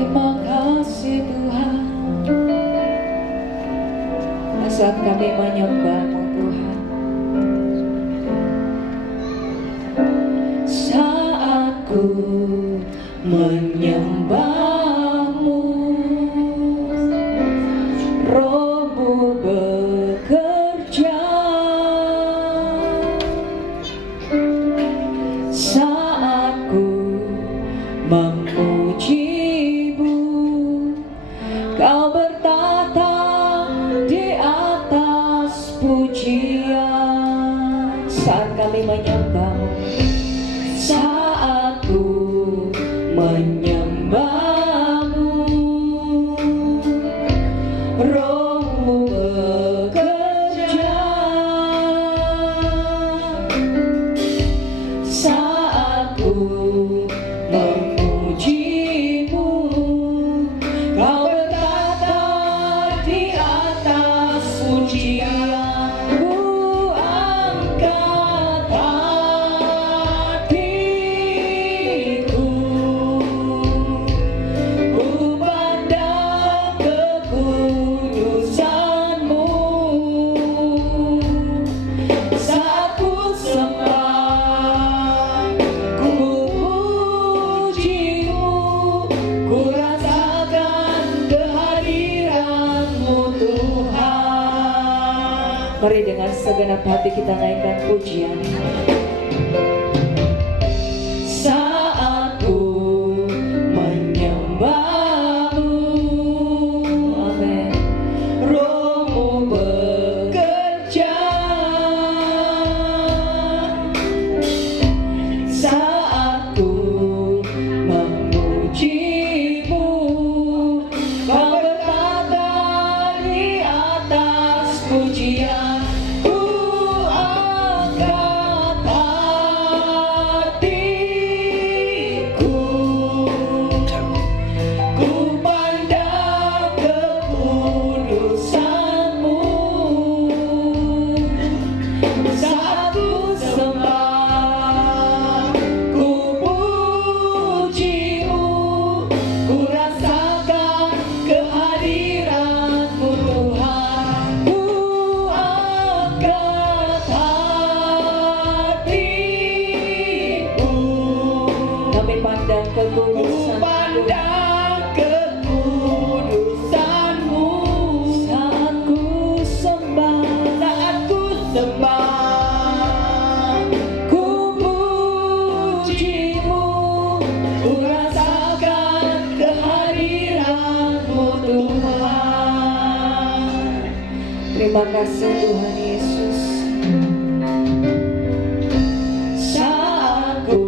Terima kasih Tuhan, saat kami menyembah-Mu Tuhan. Saat ku menyembah-Mu, Roh-Mu bekerja. Saat ku memuji-Mu, Kau bertata di atas pujian. Saat kami menyembah-Mu, saat ku menyembah-Mu, Roh-Mu bekerja. Saat ku memuji-Mu, Kau bertata di atas pujian. Ku angkat hatiku, ku pandang kekudusan-Mu. Saat ku sembah, ku puji-Mu, ku rasakan kehadiran-Mu Tuhan. Mari dengan segenap hati kita naikkan pujian. Saat ku menyembah-Mu, amin, Roh-Mu bekerja. Saat ku memuji-Mu, Kau bertata di atas pujian. Ku angkat hatiku, ku pandang kekudusan-Mu. Saat ku sembah, ku puji-Mu, ku rasakan kehadiran-Mu Tuhan. Ku angkat hatiku, kami pandang kekudusan-Mu. Saat ku sembah, ku puji-Mu, ku rasakan kehadiran-Mu Tuhan. Terima kasih Tuhan Yesus. Saat ku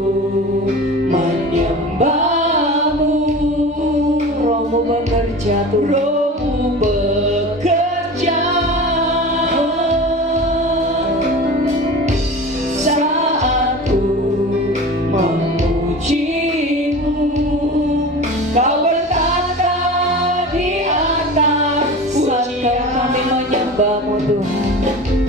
menyembah-Mu, Roh-Mu bekerja, Roh-Mu bekerja. Saat ku memuji-Mu, Kau bertata di atas pujian. Kami menyembah-Mu Tuhan.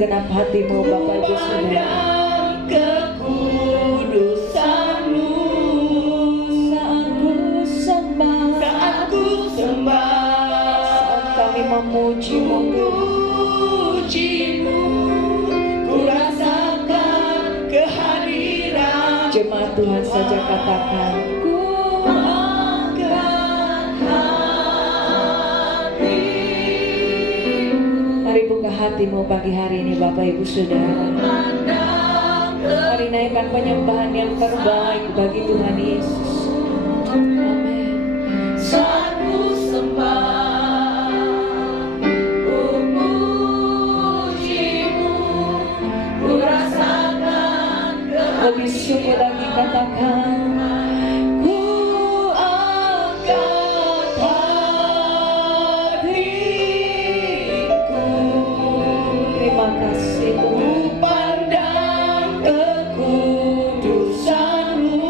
segenap hatimu Bapak Ibu Saudara. Kekudusanmu Saat ku sembah, saat kami memuji-Mu, ku rasakan kehadiran. jemaat Tuhan saja katakan, Ku angkat hati. mari buka hatimu pagi hari ini Bapak Ibu Saudara. Mari naikkan penyembahan yang terbaik bagi Tuhan Yesus. Amin. Saat ku sembah, ku pujimu, ku rasakan Lebih syukur lagi katakan, ku angkat hatiku. terima kasih Ku Tuhan. pandang kekudusanmu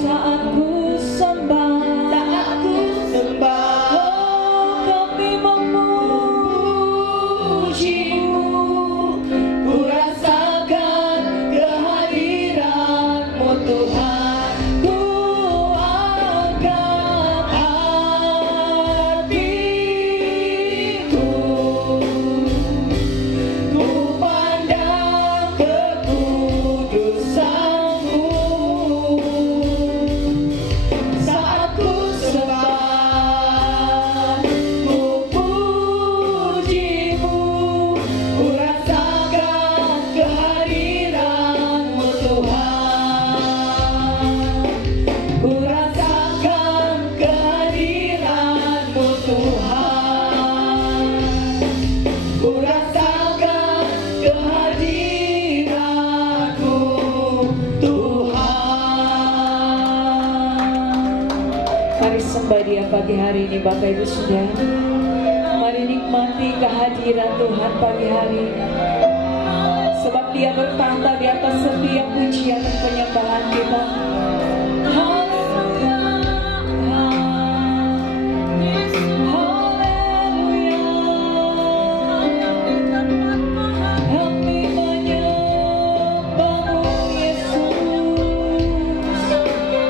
Saat ku sembah, saat ku sembah. kami Pujimu, ku rasakan kehadiran-Mu Tuhan. Ku angkat hatiku, ku pandang kekudusan-Mu saat ku sembah, ku pujimu, ku rasakan kehadiran-Mu Tuhan. Ku rasakan kehadiran-Mu Tuhan. Ku rasakan kehadiran-Mu Tuhan. mari sembah Dia pagi hari ini Bapak Ibu Saudara. Mari nikmati kehadiran Tuhan pagi hari ini. Sebab Dia bertahta di atas setiap pujian dan penyembahan kita. Haleluya. Kami menyembah-Mu Yesus.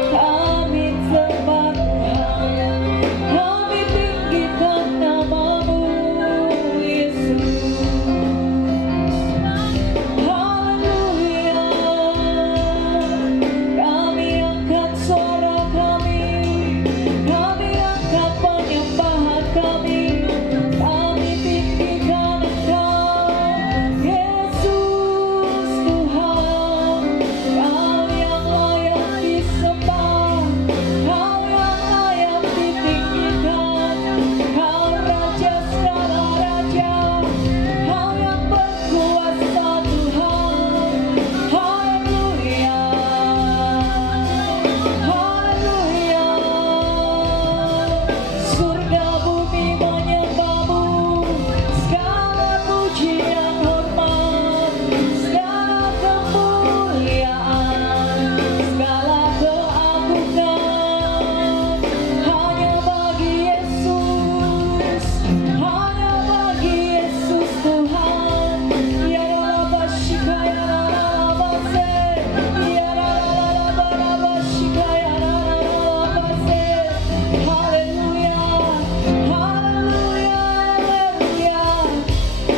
Kami sembah Tuhan. Kami tinggikan nama-Mu Yesus. Haleluya. Kami angkat suara kami. Kami angkat penyembahan kami. Kami tinggikan Engkau, Yesus Tuhan. Kau yang layak disembah, Kau yang layak ditinggikan. Kau Raja segala raja, Kau yang berkuasa Tuhan. Haleluya. Haleluya. Surga bumi menyembah-Mu. Segala pujian hormat, segala kemuliaan, segala keagungan hanya bagi Yesus, hanya bagi Yesus Tuhan. Ya Rabba Shikaya Rabba Se, Ya Rabba Shikaya Rabba Se. Haleluya, haleluya, haleluya,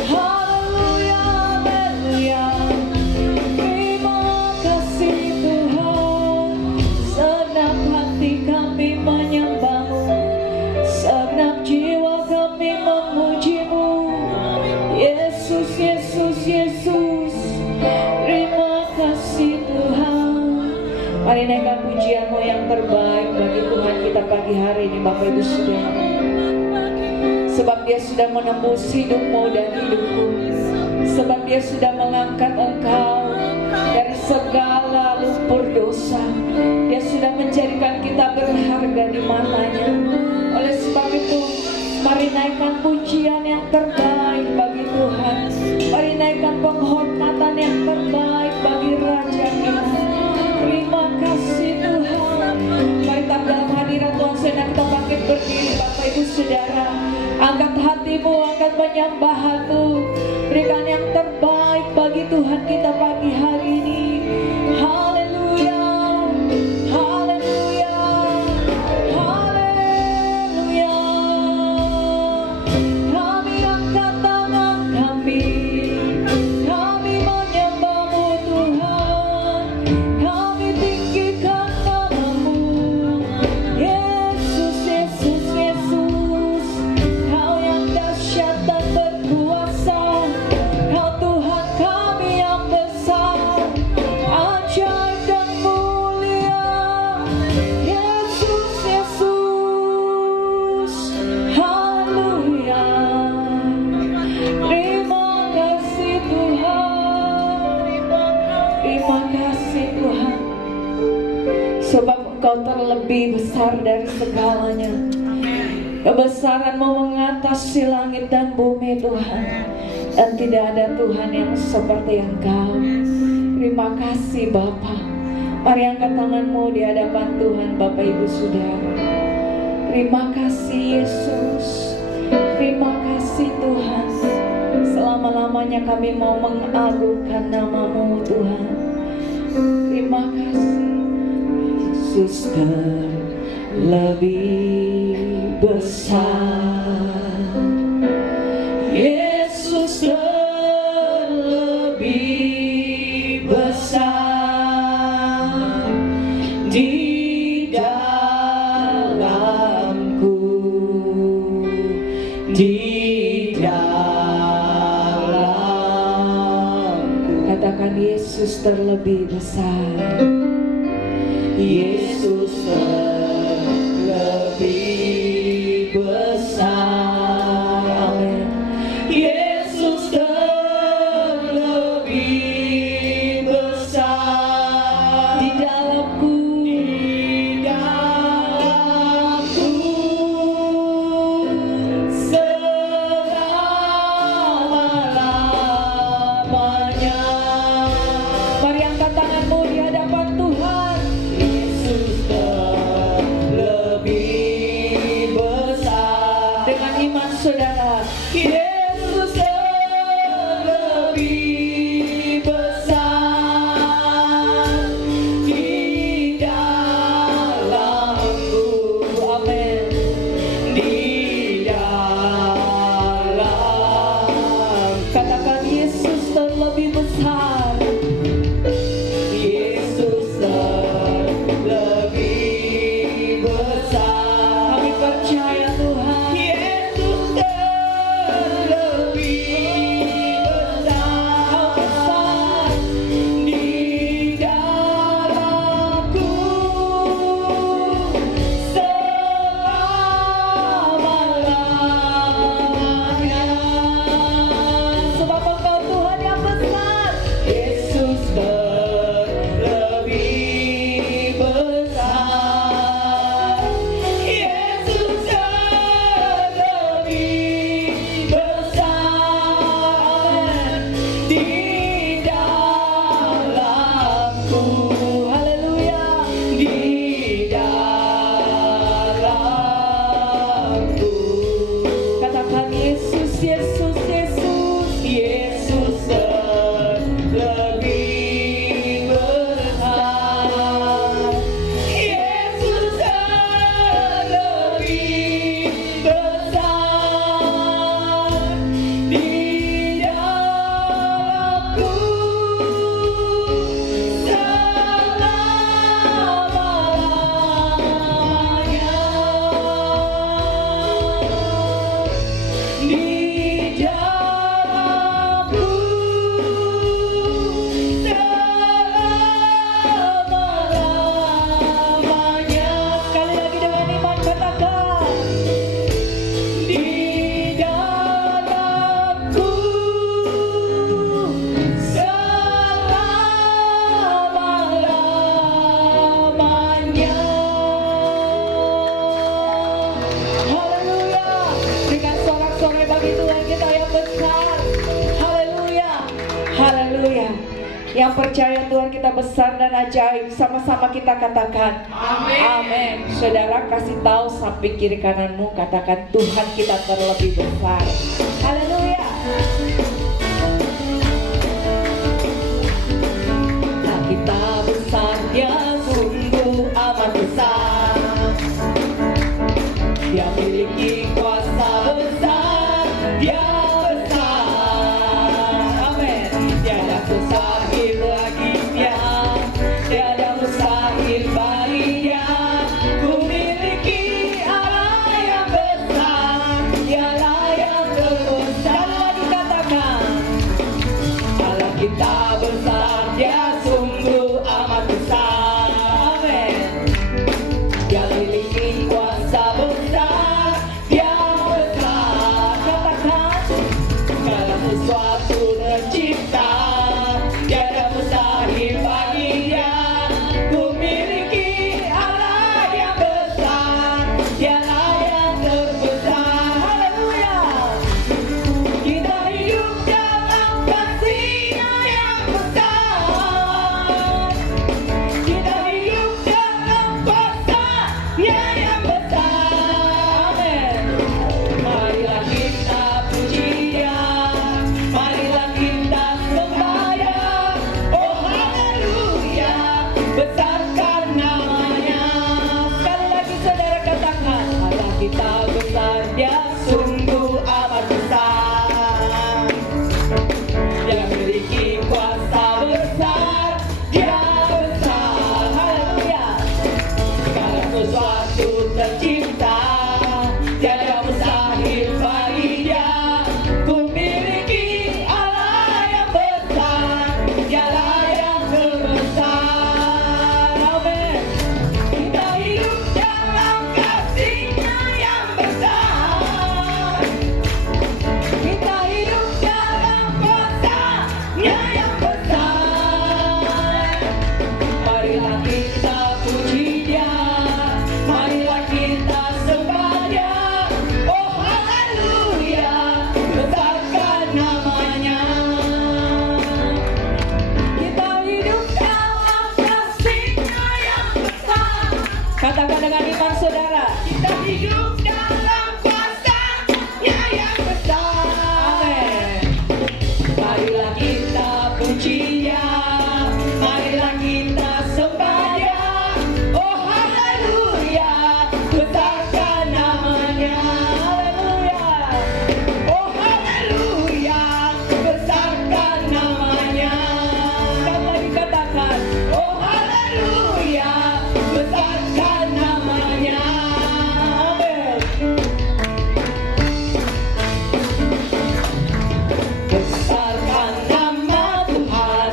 haleluya, haleluya. Terima kasih Tuhan. Segenap hati kami menyembah-Mu, segenap jiwa kami memuji-Mu. Yesus, Yesus, Yesus. Terima kasih Tuhan. Mari naikkan pujian-Mu yang terbaik bagi Tuhan kita pagi hari ini Bapak Ibu Saudara. Sebab Dia sudah menembus hidupmu dan hidupku. Sebab Dia sudah mengangkat engkau dari segala lumpur dosa. Dia sudah menjadikan kita berharga di matanya. Oleh sebab itu, mari naikkan pujian yang terbaik bagi Tuhan. Mari naikkan penghormatan yang terbaik bagi Raja kita. Terima kasih Tuhan. Mari tetap dalam hadirat Tuhan. Senang kita bangkit berdiri Bapak Ibu Saudara. Angkat hatimu, angkat penyembahanmu. Berikan yang terbaik bagi Tuhan kita pagi hari ini. Haleluya, haleluya, haleluya. Kami angkat tangan kami menyembah-Mu Tuhan. Kami tinggikan nama-Mu, Yesus, Yesus, Yesus. Kau yang dahsyat dan berkuasa, Kau Tuhan kami yang besar, ajaib dan mulia. Yesus, Yesus, haleluya. Terima kasih Tuhan, terima kasih Tuhan. Sebab Engkau terlebih besar dari segalanya. Kebesaran-Mu mengatasi langit dan bumi Tuhan. Dan tidak ada Tuhan yang seperti Engkau. Terima kasih Bapa. Mari angkat tanganmu di hadapan Tuhan Bapak Ibu Saudara. Terima kasih Yesus. Terima kasih Tuhan. Selama-lamanya kami mau mengagungkan nama-Mu Tuhan. Terima kasih. Yesus terlebih besar. Yesus terlebih besar di dalamku, di dalamku. Katakan Yesus terlebih besar. Yesus terlebih besar. Amin. Yesus terlebih besar di dalamku, di dalamku selama-lamanya. Mari angkat tanganmu di hadapan Tuhan. Yesus terlebih besar. Dengan iman saudara, Yesus terlebih besar di dalamku. Amin. Di dalam. Katakan Yesus terlebih besar. Yesus terlebih besar. Kami percaya Tuhan. Yesus terlebih besar di dalamku selama-lamanya. Sebab Engkau Tuhan yang besar. Yesus terlebih besar. Yesus terlebih besar di dalamku. Haleluya. Di dalamku. Katakan Yesus, Yesus, Yesus. Yesus terlebih besar. Yesus terlebih besar di dalamku selama-lamanya. Di dalamku selama-lamanya. Sekali lagi dengan iman katakan. Di dalamku selama-lamanya. Haleluya. Dengan sorak-sorai bagi Tuhan kita yang besar. Haleluya. Haleluya. Yang percaya Tuhan kita besar dan ajaib, sama-sama kita katakan amin. Amin. Saudara kasih tahu samping kiri kananmu, katakan Tuhan kita terlebih besar. Haleluya. Dia miliki kuasa besar, Dia besar. Amin. Tiada mustahil baginya, tiada mustahil baginya. Ku miliki Allah yang besar, Dialah yang terbesar. Lagi katakan, Allah kita besar, Dia sungguh amat besar. Amin. Dia miliki kuasa besar, Dia besar. Katakan, segala sesuatu tercipta, tiada mustahil bagi Dia. Ku miliki Allah yang besar, Dialah yang terbesar. Haleluya. Kita hidup dalam kasih-Nya yang besar. Kita hidup dalam kuasa-Nya yang besar. Amin. Marilah kita puji Dia, marilah kita sembah Dia. Oh haleluya, besarkan namanya. Sekali lagi saudara katakan, Allah kita besar, Dia sungguh amat besar. Dia memiliki kuasa besar, Dia besar. Haleluya. Segala sesuatu tercipta, tiada mustahil bagi Dia. Ku miliki Allah yang besar, Dialah yang terbesar. Amin. Kita hidup dalam kasih-Nya yang besar. Kita hidup dalam kuasa-Nya yang besar. Marilah kita puji Dia, marilah kita sembah Dia. Oh haleluya, besarkan namanya. Kita hidup dalam kasih-Nya yang besar. Katakan dengan iman saudara, kita hidup dalam kuasa-Nya yang besar. Amin. Marilah kita puji Dia, marilah kita sembah Dia. Oh haleluya, besarkan namanya. Haleluya. Oh haleluya, besarkan namanya. Sekali dikatakan, oh haleluya, besarkan namanya. Amin. Besarkan nama Tuhan,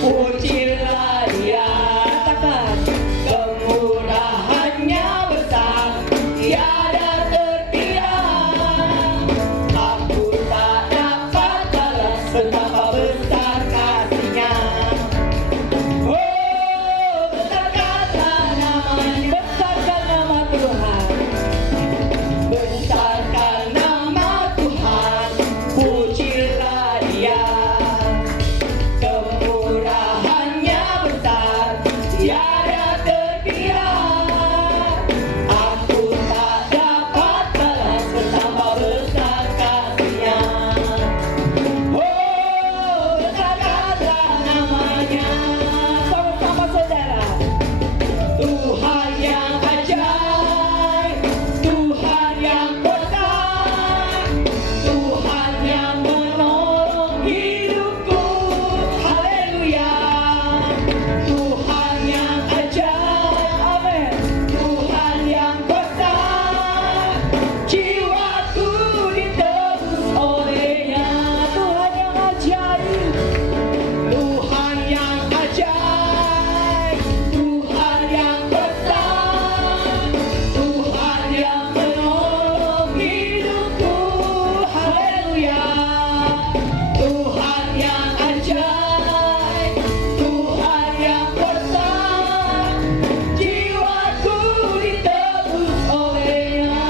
pujilah Dia. Katakan, kemurahan-Nya besar, tiada terkira. Aku tak dapat balas betapa besar kasih-Nya. Oh, besarkanlah namanya, besarkan nama Tuhan. Besarkan nama Tuhan, pujilah Dia. Kemurahan-Nya besar, tiada terkira. Aku tak dapat balas betapa besar kasih-Nya. Oh, besarkanlah namanya. Sama-sama saudara. Tuhan yang ajaib, Tuhan yang kuasa, Tuhan yang menolong hidupku. Haleluya. Tuhan yang ajaib, amin. Tuhan yang kuasa, jiwaku ditebus oleh-Nya. Tuhan yang ajaib, Tuhan yang ajaib, Tuhan yang besar, Tuhan yang menolong hidupku. Haleluya. Tuhan yang ajaib, Tuhan yang besar, jiwaku ditebus oleh-Nya.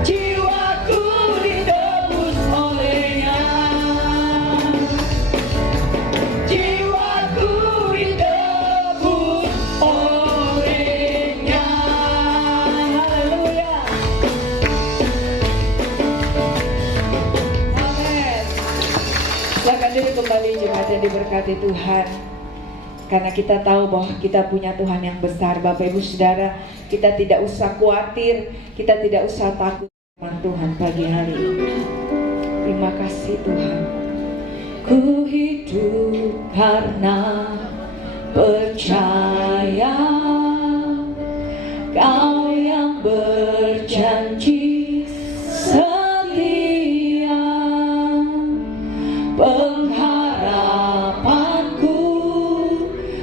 Jiwaku ditebus oleh-Nya. Jiwaku ditebus oleh-Nya. Haleluya. Amin. Silakan duduk kembali jemaat yang diberkati Tuhan. Karena kita tahu bahwa kita punya Tuhan yang besar. Bapak Ibu Saudara, Kita tidak usah khawatir, kita tidak usah takut sama Tuhan pagi hari ini. Terima kasih Tuhan. Ku hidup karena percaya Kau yang berjanji setia, pengharapanku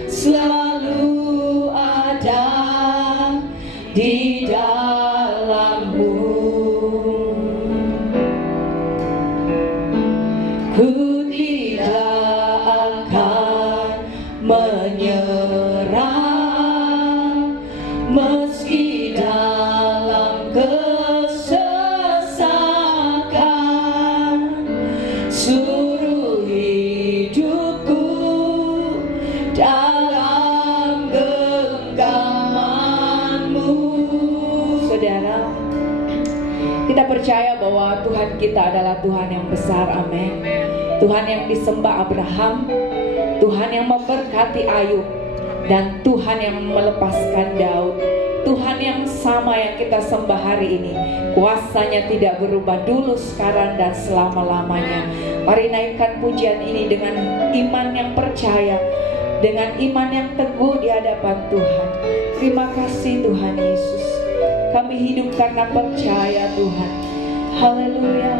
selalu ada di dalam-Mu. Ku tidak akan menyerah meski dalam kesesakan. Suruh hidupku dalam genggaman-Mu. Saudara, kita percaya bahwa Tuhan kita adalah Tuhan yang besar, amin. Tuhan yang disembah Abraham, Tuhan yang memberkati Ayub, dan Tuhan yang melepaskan Daud. Tuhan yang sama yang kita sembah hari ini, kuasanya tidak berubah dulu, sekarang, dan selama-lamanya. Mari naikkan pujian ini dengan iman yang percaya, dengan iman yang teguh di hadapan Tuhan. Terima kasih Tuhan Yesus. Kami hidup karena percaya Tuhan. Haleluya.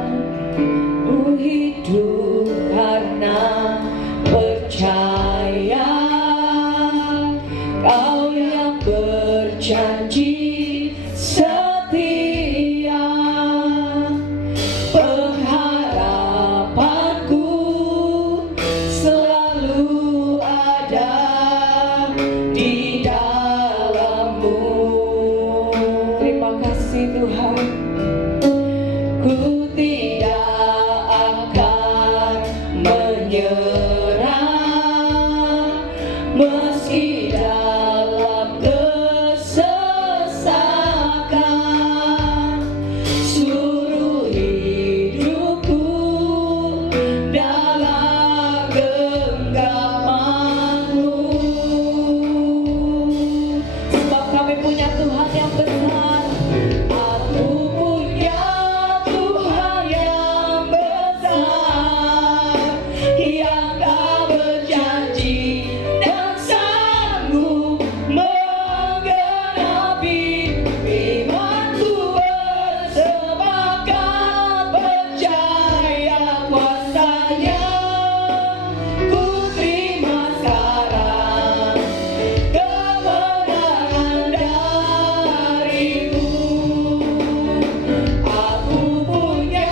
Ku hidup karena percaya Kau yang berjanji setia, pengharapanku selalu ada di dalam-Mu. Terima kasih Tuhan. Ku tidak akan menyerah meski dalam kesesakan. Suruh hidupku dalam genggaman-Mu. Sebab kami punya Tuhan yang besar. Aku punya Tuhan yang besar, yang tak berjanji dan sanggup menggenapi imanku, bersepakat percaya kuasanya. Ku terima sekarang kemenangan dari-Mu. Aku punya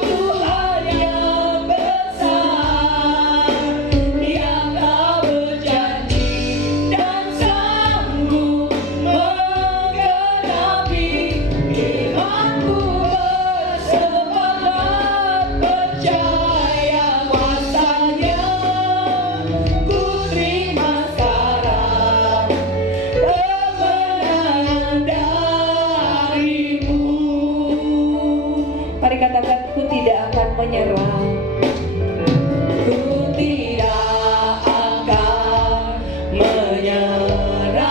Tuhan yang besar, yang tak berjanji dan sanggup menggenapi imanku, bersepakat percaya kuasanya. Ku terima sekarang kemenangan dari-Mu. Mari katakan, ku tidak akan menyerah. Ku tidak akan menyerah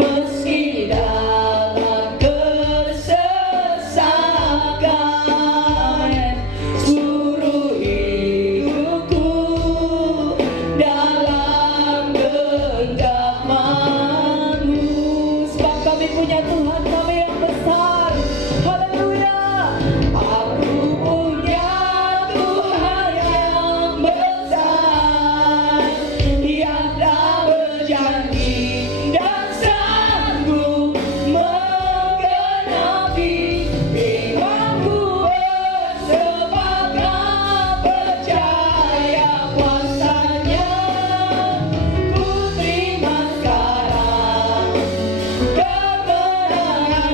meski dalam kesesakan. Suruh hidupku dalam genggaman-Mu. Sebab kami punya Tuhan kami yang besar. Haleluya. Aku punya Tuhan yang besar, yang tak berjanji dan sanggup menggenapi imanku, bersepakat percaya kuasanya. Ku terima sekarang kemenangan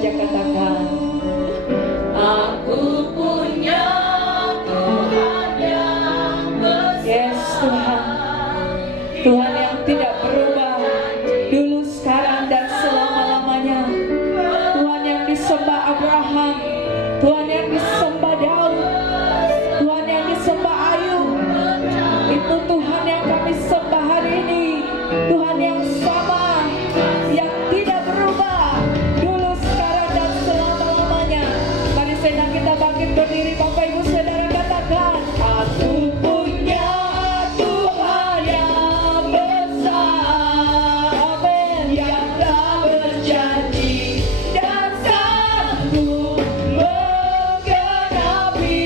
saja katakan, Aku punya Tuhan yang besar. yes Tuhan, Tuhan yang tidak berubah, dulu, sekarang, dan selama-lamanya. Tuhan yang disembah Abraham, Tuhan yang disembah Daud, Tuhan yang disembah Ayub. Itu Tuhan yang kami sembah hari ini. Tuhan yang sama, yang tidak berubah, dulu, sekarang, dan selama-lamanya. Mari senang kita bangkit berdiri, Bapak Ibu Saudara, katakan, aku punya Tuhan yang besar, amin, yang tak berjanji dan sanggup menggenapi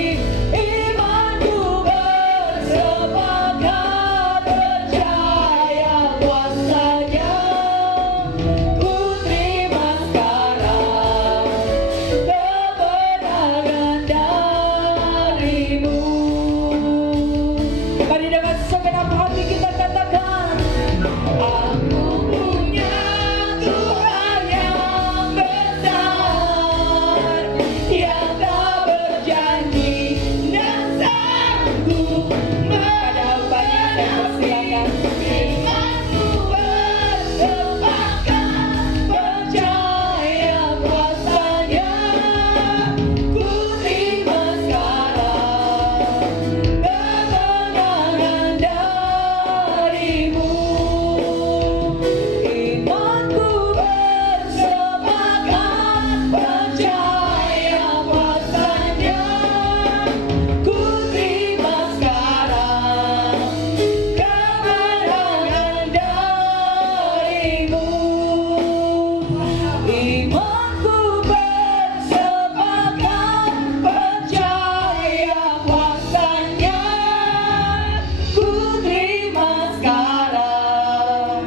imanku, bersepakat percaya kuasanya. Ku terima sekarang kebenaran darimu. Mari dengan segenap hati kita katakan, aku punya Tuhan yang besar, yang tak berjanji dan sanggup pada hambanya. Saya persilakan, imanku bersepakat percaya kuasanya. Ku terima sekarang kebenaran darimu. Imanku bersepakat percaya kuasanya. Ku terima sekarang kebenaran darimu. Imanku bersepakat percaya kuasanya. Ku terima sekarang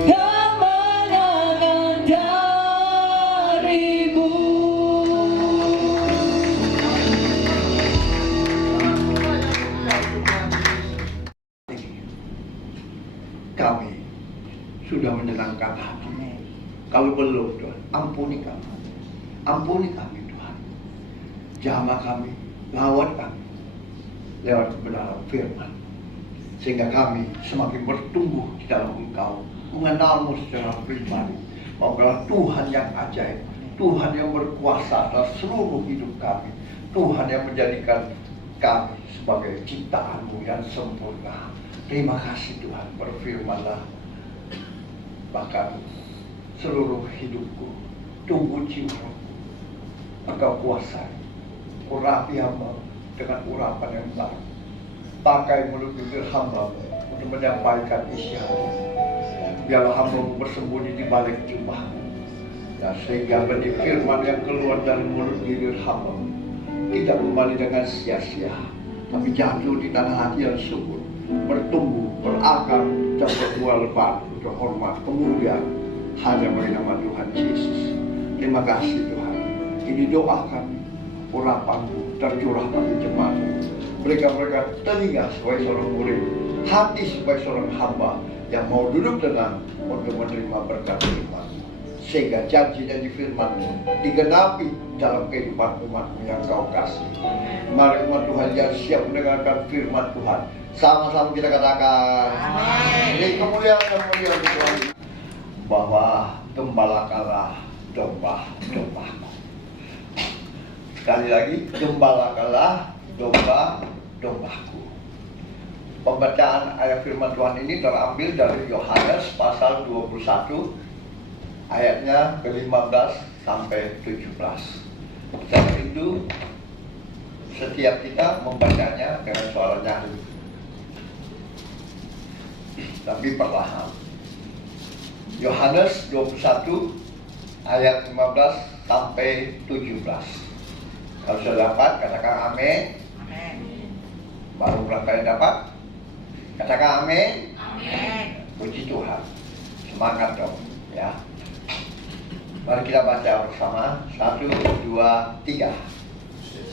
kemenangan darimu. Kami sudah menyenangkan hati. Kalau belum, Tuhan, ampuni kami. Ampuni kami, Tuhan. Jamah kami, lawan kami lewat kebenaran firman, sehingga kami semakin bertumbuh di dalam Engkau, mengenalmu secara pribadi. Engkaulah Tuhan yang ajaib, Tuhan yang berkuasa atas seluruh hidup kami, Tuhan yang menjadikan kami sebagai ciptaanmu yang sempurna. Terima kasih Tuhan, berfirmanlah, bahkan seluruh hidupku, tubuh jiwaku, Engkau kuasai. Urapi hamba dengan urapan yang baik. Pakai mulut bibir hamba untuk menyampaikan isi hati. Biarlah hamba bersembunyi di balik jubahmu, dan sehingga benih firman yang keluar dari mulut bibir hamba tidak kembali dengan sia-sia, tapi jatuh di tanah hati yang subur, bertumbuh, berakar, dan berbuah lebat untuk hormat kemuliaan hanya bagi nama Tuhan Yesus. Terima kasih Tuhan. Ini doa kami, urapanmu tercurah bagi jemaatmu. Berikan mereka telinga sebagai seorang murid, hati sebagai seorang hamba yang mau duduk tenang untuk menerima berkat firman, sehingga janji-janji firman-Mu digenapi dalam kehidupan umat-Mu yang Kau kasih. Mari umat Tuhan yang siap mendengarkan firman Tuhan, sama-sama kita katakan, amin. Kemuliaan Tuhan, bahwa gembalakanlah domba-dombaku. Sekali lagi, gembalakanlah domba-dombaku. Pembacaan ayat firman Tuhan ini terambil dari Yohanes pasal 21 ayatnya ke-15 sampai 17. Karena itu setiap kita membacanya dengan suara nyaring, tapi perlahan. Yohanes 21 ayat 15 sampai 17. Kalau sudah dapat, katakan amin. Baru berapa kali dapat? Katakan amin. Amin. Puji Tuhan. Semangat dong, ya. Mari kita baca bersama. 1, 2, 3.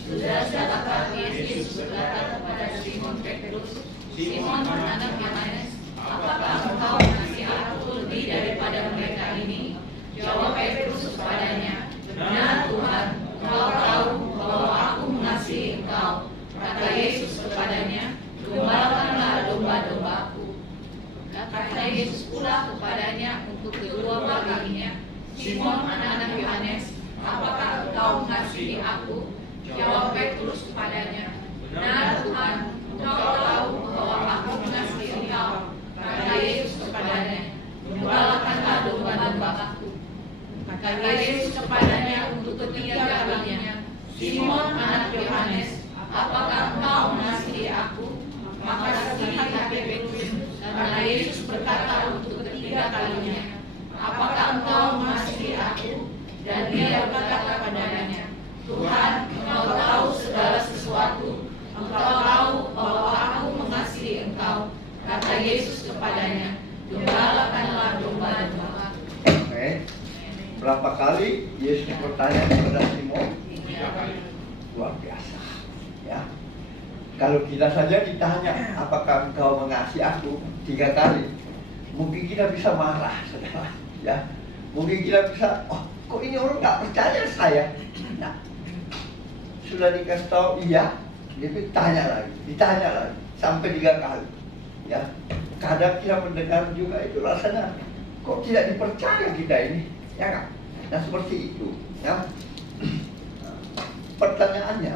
Sudah katakan Yesus berkata kepada Simon Petrus, Simon anak Yohanes, apakah engkau mengasihi aku lebih daripada mereka ini? Jawab Petrus kepadanya, benar Simon anak Yohanes, apakah engkau mengasihi aku? Jawab Petrus kepadanya, benar Tuhan, engkau tahu bahwa aku mengasihi engkau. Kata Yesus kepadanya, gembalakanlah domba-domba aku. Kata Yesus kepadanya untuk ketiga kalinya, Simon anak Yohanes, apakah engkau mengasihi aku? Maka sedih hati Petrus, karena Yesus berkata untuk ketiga kalinya, apakah engkau mengasihi aku? Dan dia berkata kepadanya, Tuhan, engkau tahu segala sesuatu, engkau tahu bahwa aku mengasihi engkau. Kata Yesus kepadanya, gembalakanlah domba-domba. Oke. Berapa kali Yesus bertanya kepada Simon? 3 kali. Luar biasa, ya. Kalau kita saja ditanya, apakah engkau mengasihi aku? 3 kali, mungkin kita bisa marah, saudara. Ya, mungkin kita bisa, oh, kok ini orang nggak percaya saya? Nah, sudah dikasih tahu iya, dia ditanya lagi, sampai 3 kali. Ya, kadang kita mendengar juga itu rasanya, kok tidak dipercaya kita ini, ya kan? Nah seperti itu, ya. Pertanyaannya,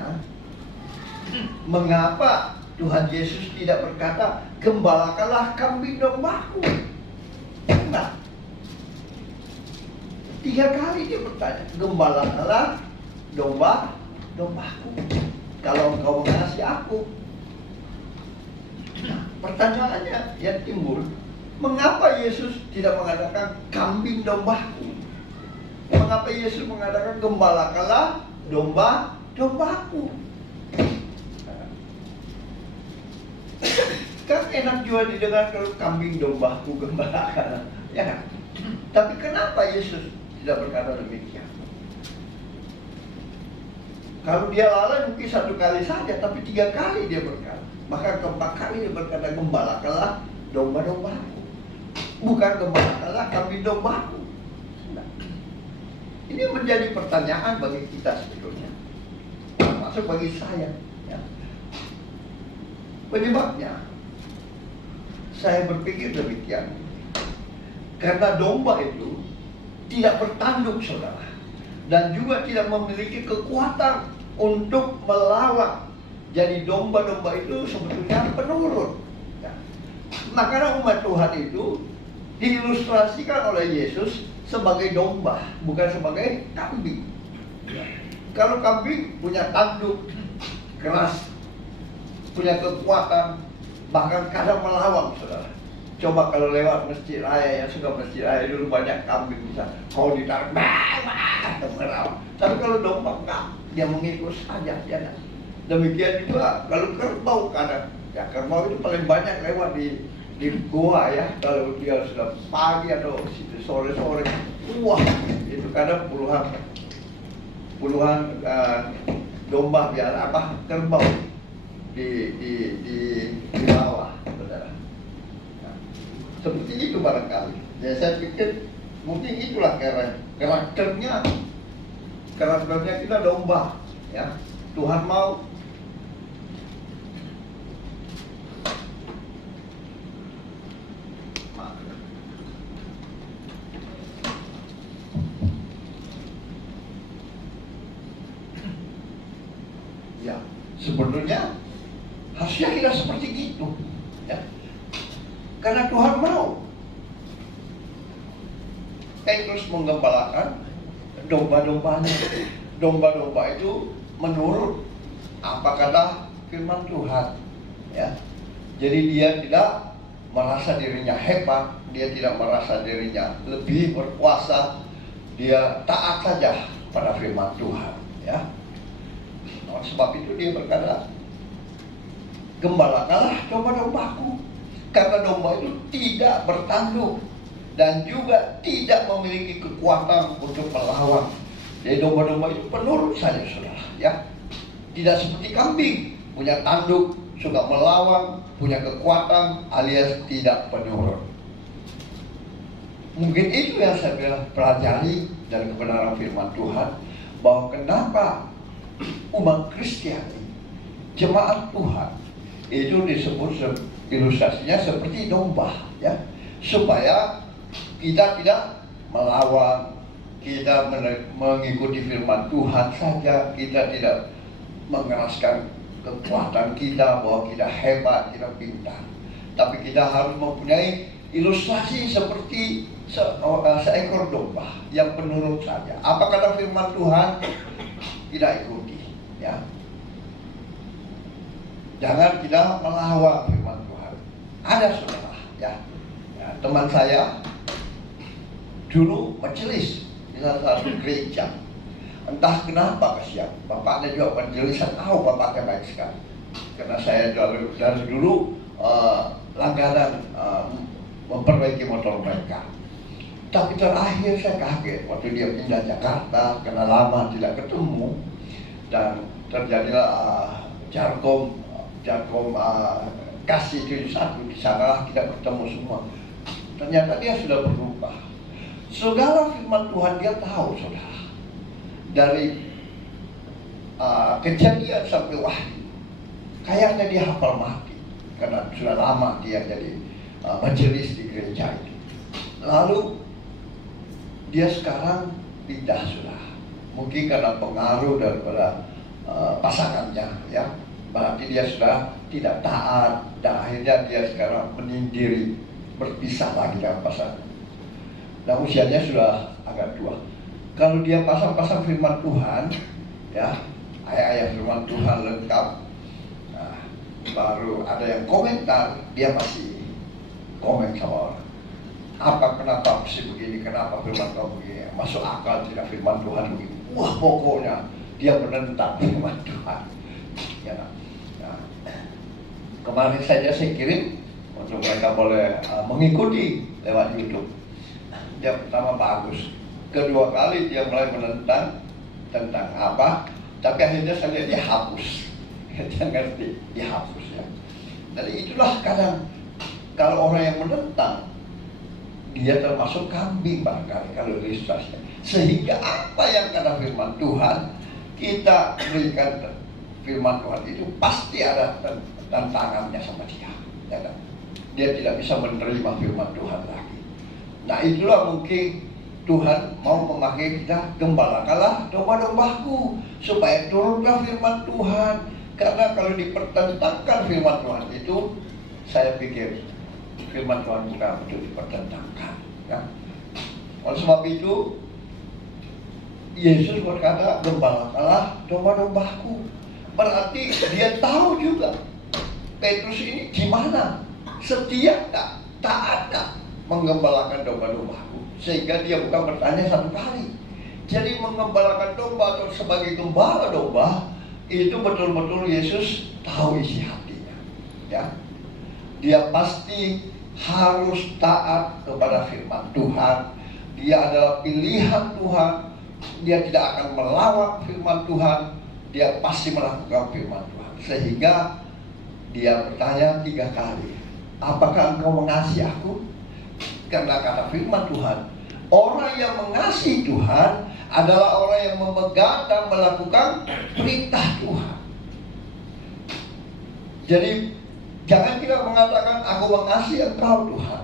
mengapa Tuhan Yesus tidak berkata, gembalakanlah kambing dombaku? Nah, 3 kali dia bertanya, gembalakanlah dombaku kalau engkau mengasihi aku. Nah, pertanyaannya yang timbul, mengapa Yesus tidak mengatakan kambing dombaku? Mengapa Yesus mengatakan gembalakanlah dombaku? Kan enak juga didengar kalau kambing dombaku gembalakan, ya kan? Tapi kenapa Yesus tidak berkata demikian? Kalau dia lalai mungkin 1 kali saja, tapi 3 kali dia berkata. Maka keempat kali dia berkata, gembalakanlah domba-dombaku, bukan gembalakanlah kambing dombaku. Nah, ini menjadi pertanyaan bagi kita sebetulnya, termasuk bagi saya, ya. Penyebabnya saya berpikir demikian, karena domba itu tidak bertanduk, saudara, dan juga tidak memiliki kekuatan untuk melawan. Jadi domba-domba itu sebetulnya penurut, ya. Makanya umat Tuhan itu diilustrasikan oleh Yesus sebagai domba, bukan sebagai kambing, ya. Kalau kambing punya tanduk keras, punya kekuatan, bahkan kadang melawan, saudara. Coba kalau lewat masjid raya, yang suka masjid raya dulu banyak kambing bisa, kalau ditarik, melawan. Tapi kalau domba enggak, dia mengikut saja, ya. Demikian juga kalau kerbau kadang, ya kerbau itu paling banyak lewat di goa, ya. Kalau dia sudah pagi atau sore-sore, wah itu kadang puluhan domba biar apa kerbau di bawah, saudara. Nah, seperti itu barangkali. Ya saya pikir mungkin itulah karakternya kita domba, ya. Tuhan mau ya, sebetulnya harusnya kita seperti itu, ya. Karena Tuhan mau Petrus menggembalakan domba-dombanya. Domba-domba itu menurut apa kata firman Tuhan, ya. Jadi dia tidak merasa dirinya hebat, dia tidak merasa dirinya lebih berkuasa, dia taat saja pada firman Tuhan, ya. Nah, sebab itu dia berkata, gembalakanlah domba-dombaku, karena domba itu tidak bertanduk dan juga tidak memiliki kekuatan untuk melawan. Jadi domba-domba itu penurut saja, saudara, ya. Tidak seperti kambing, punya tanduk, suka melawan, punya kekuatan, alias tidak penurut. Mungkin itu yang saya pelajari dari kebenaran firman Tuhan, bahwa kenapa umat Kristiani, jemaat Tuhan, itu disebut ilustrasinya seperti domba, ya, supaya kita tidak melawan, kita mengikuti firman Tuhan saja, kita tidak mengeraskan kekuatan kita bahwa kita hebat, kita pintar. Tapi kita harus mempunyai ilustrasi seperti seekor domba yang penurut saja. Apa kata firman Tuhan, kita ikuti, ya. Jangan kita melawan firman Tuhan. Ada saudara, ya, teman saya dulu majelis di salah satu gereja. Entah kenapa kasihan, bapaknya juga majelis, saya tahu bapaknya baik sekali. Karena saya dari dulu langganan memperbaiki motor mereka. Tapi terakhir saya kaget waktu dia pindah Jakarta, karena lama tidak ketemu, dan terjadilah jargon kasih itu satu di sana kita bertemu semua. Ternyata dia sudah berubah. Saudara, firman Tuhan dia tahu, saudara, dari kejadian sampai wahyu, kayaknya dia hafal mati karena sudah lama dia jadi majelis di gereja itu. Lalu dia sekarang pindah, saudara, mungkin karena pengaruh daripada pasangannya, ya. Berarti dia sudah tidak taat, dan akhirnya dia sekarang menyendiri, berpisah lagi dengan pasangan. Dan usianya sudah agak tua. Kalau dia pasang-pasang firman Tuhan, ya, ayat-ayat firman Tuhan lengkap, nah, baru ada yang komentar, dia masih komen sama orang. Kenapa mesti begini, kenapa firman Tuhan begini, masuk akal tidak firman Tuhan begini. Wah, pokoknya dia menentang firman Tuhan. Ya, kemarin saja saya kirim untuk mereka boleh mengikuti lewat YouTube. Dia pertama bagus, kedua kali dia mulai menentang tentang apa, tapi akhirnya saya lihat dia hapus. Dia ngerti, dihapus, ya. Jadi itulah kadang kalau orang yang menentang, dia termasuk kambing barangkali kalau ilustrasinya. Sehingga apa yang kata firman Tuhan, kita berikan firman Tuhan itu pasti ada tantangannya sama dia, ya kan? Dia tidak bisa menerima firman Tuhan lagi. Nah, itulah mungkin Tuhan mau memakai kita, gembalakanlah domba-dombaku supaya turunlah firman Tuhan. Karena kalau dipertentangkan firman Tuhan itu, saya pikir firman Tuhan bukan untuk dipertentangkan, ya. Oleh sebab itu Yesus berkata, gembalakanlah domba-dombaku. Berarti dia tahu juga Petrus ini gimana, setia nggak, taat nggak menggembalakan domba-dombaku, sehingga dia bukan bertanya satu kali. Jadi menggembalakan domba atau sebagai gembala domba itu betul-betul Yesus tahu isi hatinya, ya. Dia pasti harus taat kepada firman Tuhan. Dia adalah pilihan Tuhan. Dia tidak akan melawan firman Tuhan. Dia pasti melakukan firman Tuhan. Sehingga dia bertanya 3 kali, apakah engkau mengasihi aku? Karena kata firman Tuhan, orang yang mengasihi Tuhan adalah orang yang memegang dan melakukan perintah Tuhan. Jadi jangan kita mengatakan aku mengasihi engkau Tuhan,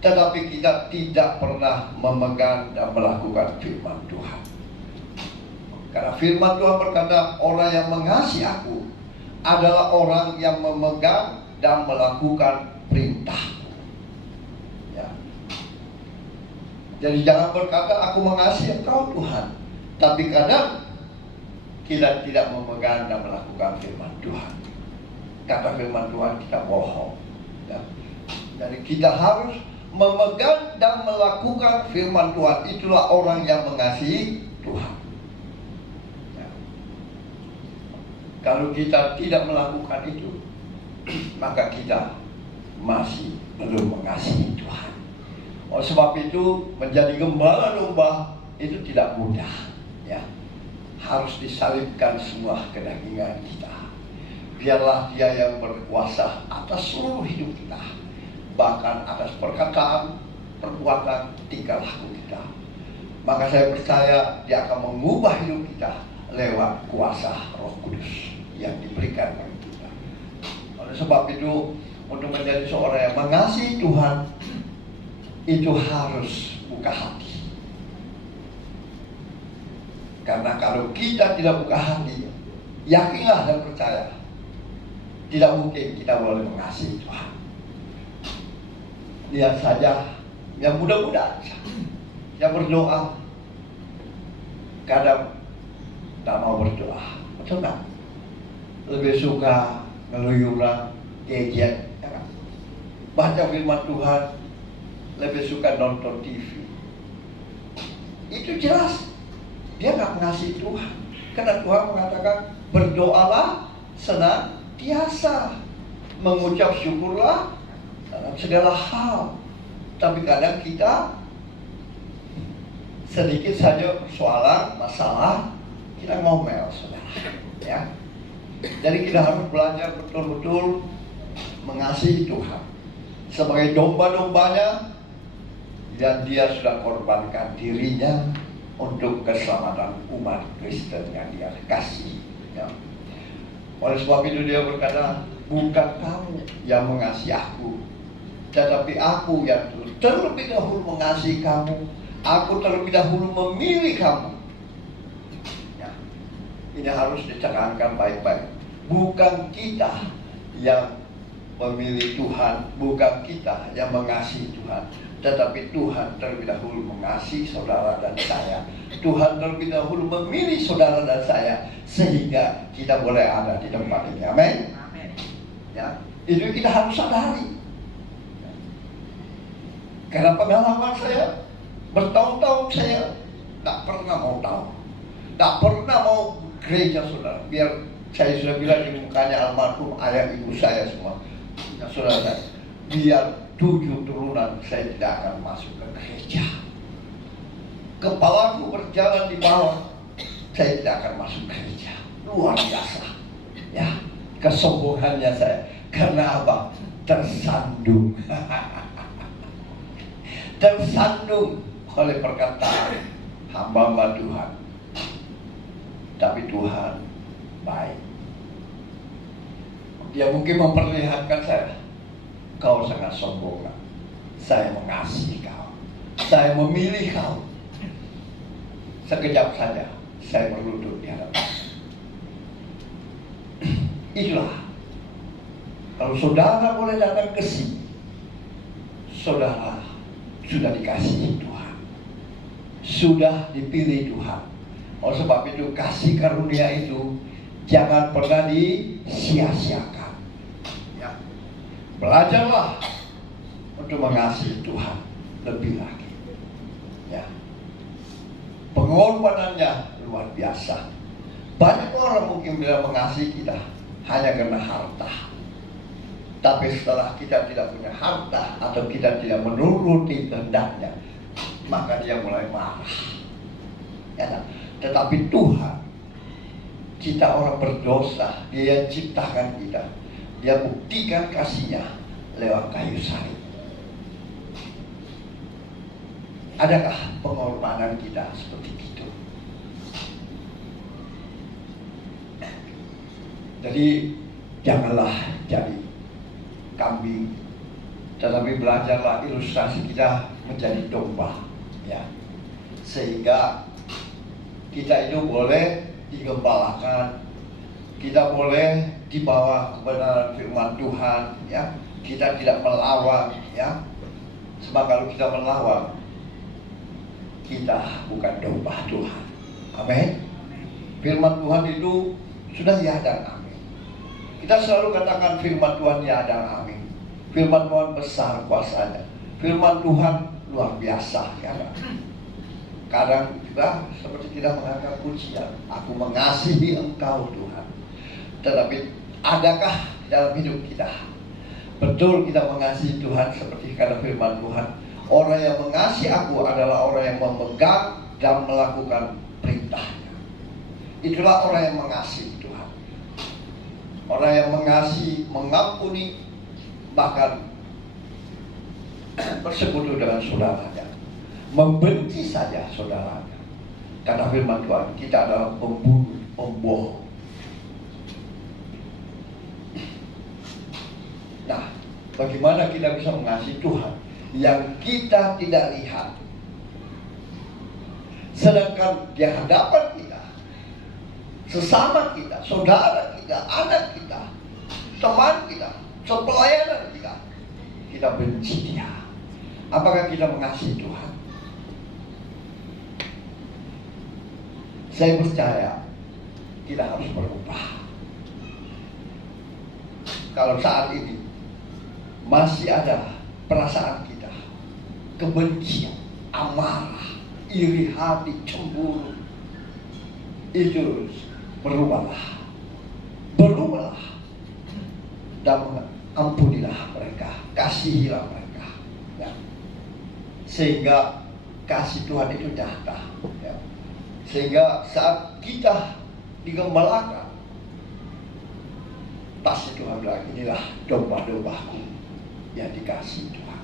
tetapi kita tidak pernah memegang dan melakukan firman Tuhan. Karena firman Tuhan berkata, orang yang mengasihi aku adalah orang yang memegang dan melakukan perintah. Ya. Jadi jangan berkata aku mengasihi engkau Tuhan, tapi kadang kita tidak memegang dan melakukan firman Tuhan. Kata firman Tuhan kita bohong, ya. Jadi kita harus memegang dan melakukan firman Tuhan. Itulah orang yang mengasihi Tuhan. Kalau kita tidak melakukan itu, maka kita masih belum mengasihi Tuhan. Oleh sebab itu, menjadi gembala domba itu tidak mudah, ya. Harus disalibkan semua kedagingan kita. Biarlah Dia yang berkuasa atas seluruh hidup kita, bahkan atas perkataan, perbuatan, tingkah laku kita. Maka saya percaya Dia akan mengubah hidup kita lewat kuasa Roh Kudus yang diberikan bagi kita. Oleh sebab itu, untuk menjadi seorang yang mengasihi Tuhan, itu harus buka hati. Karena kalau kita tidak buka hati, yakinlah dan percaya, tidak mungkin kita boleh mengasihi Tuhan. Lihat saja, yang muda-muda, yang berdoa, kadang tak mau berdoa, betul nggak? Lebih suka ngeluyuran, gadget, ya kan? Baca firman Tuhan, lebih suka nonton TV. Itu jelas dia nggak mengasihi Tuhan. Karena Tuhan mengatakan berdoalah senantiasa, mengucap syukurlah dalam segala hal. Tapi kadang kita sedikit saja persoalan, masalah, kita ngomel, saudara. Ya. Jadi kita harus belajar betul-betul mengasihi Tuhan sebagai domba-dombanya yang dia sudah korbankan dirinya untuk keselamatan umat Kristen yang dia kasih. Ya. Oleh sebab itu dia berkata, bukan kamu yang mengasihi aku, tetapi aku yang terlebih dahulu mengasihi kamu. Aku terlebih dahulu memilih kamu. Ya. Ini harus dicanangkan baik-baik. Bukan kita yang memilih Tuhan, bukan kita yang mengasihi Tuhan, tetapi Tuhan terlebih dahulu mengasihi saudara dan saya. Tuhan terlebih dahulu memilih saudara dan saya sehingga kita boleh ada di tempat ini. Amin. Ya, itu kita harus sadari. Karena pengalaman saya bertahun-tahun saya tak pernah mau tahu, tak pernah mau gereja, saudara. Biar saya sudah bilang di mukanya almarhum ayah ibu saya semua, ya, saudara, biar 7 turunan saya tidak akan masuk ke gereja. Kepalaku berjalan di bawah, saya tidak akan masuk gereja. Luar biasa, ya, kesombongannya saya. Karena apa? Tersandung. Tersandung oleh perkataan hamba-hamba Tuhan. Tapi Tuhan baik. Dia mungkin memperlihatkan saya, kau sangat sombong. Saya mengasihi kau, saya memilih kau. Sekejap saja saya berlutut di hadapan. Itulah, kalau saudara boleh datang ke sini, saudara sudah dikasihi Tuhan, sudah dipilih Tuhan. Oleh sebab itu kasih karunia itu jangan pernah disia-siakan. Ya. Belajarlah untuk mengasihi Tuhan lebih lagi. Ya. Pengorbanannya luar biasa. Banyak orang mungkin bilang mengasihi kita hanya karena harta. Tapi setelah kita tidak punya harta atau kita tidak menuruti kehendaknya, maka dia mulai marah. Ya, kan? Tetapi Tuhan, kita orang berdosa, Dia ciptakan kita, Dia buktikan kasihnya lewat kayu salib. Adakah pengorbanan kita seperti itu? Jadi janganlah jadi kambing, tetapi belajarlah ilustrasi kita menjadi domba, ya, sehingga kita itu boleh digembalakan, kita boleh dibawa kebenaran firman Tuhan, ya, kita tidak melawan, ya, sebab kalau kita melawan, kita bukan domba Tuhan. Amin. Firman Tuhan itu sudah ya dan amin. Kita selalu katakan firman Tuhan ya dan amin. Firman Tuhan besar kuasanya. Firman Tuhan luar biasa, ya kan? Kadang juga seperti kita mengatakan pujian, aku mengasihi Engkau Tuhan. Tetapi adakah dalam hidup kita betul kita mengasihi Tuhan seperti kata firman Tuhan? Orang yang mengasihi aku adalah orang yang memegang dan melakukan perintahnya. Itulah orang yang mengasihi Tuhan. Orang yang mengasihi, mengampuni, bahkan bersekutu dengan saudaranya, membenci saja saudaranya. Kata firman Tuhan, kita adalah pembunuh, pembohong. Nah, bagaimana kita bisa mengasihi Tuhan yang kita tidak lihat, sedangkan di hadapan kita sesama kita, saudara kita, anak kita, teman kita, sepelayanan kita, kita benci dia. Apakah kita mengasihi Tuhan? Saya percaya kita harus berubah. Kalau saat ini masih ada perasaan kita kebencian, amarah, iri hati, cemburu, itu berubahlah dan ampunilah mereka, kasihilah mereka, ya. Sehingga kasih Tuhan itu datang, ya. Sehingga saat kita digembalakan, pasti Tuhan bilang, inilah domba-dombaku yang dikasih Tuhan.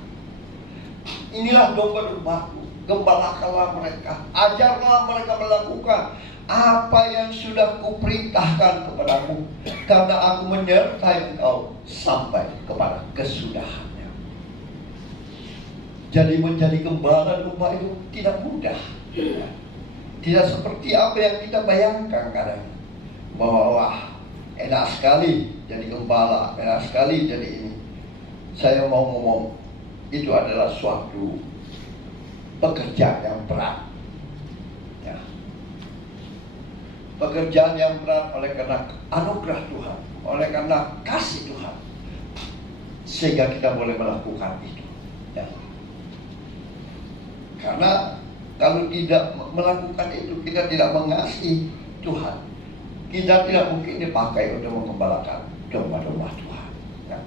Inilah domba-dombaku, gembalakanlah mereka, ajarlah mereka melakukan apa yang sudah kuperintahkan kepadamu, karena aku menyertai engkau sampai kepada kesudahannya. Jadi menjadi gembala domba itu tidak mudah, tidak seperti apa yang kita bayangkan kadang, bahwa wah, enak sekali jadi gembala, enak sekali jadi ini. Saya mau ngomong, itu adalah suatu pekerjaan yang berat, ya. Pekerjaan yang berat oleh karena anugerah Tuhan, oleh karena kasih Tuhan, sehingga kita boleh melakukan itu, ya. Karena kalau tidak melakukan itu, kita tidak mengasihi Tuhan, kita tidak mungkin dipakai untuk mengembalakan domba-domba Tuhan, ya.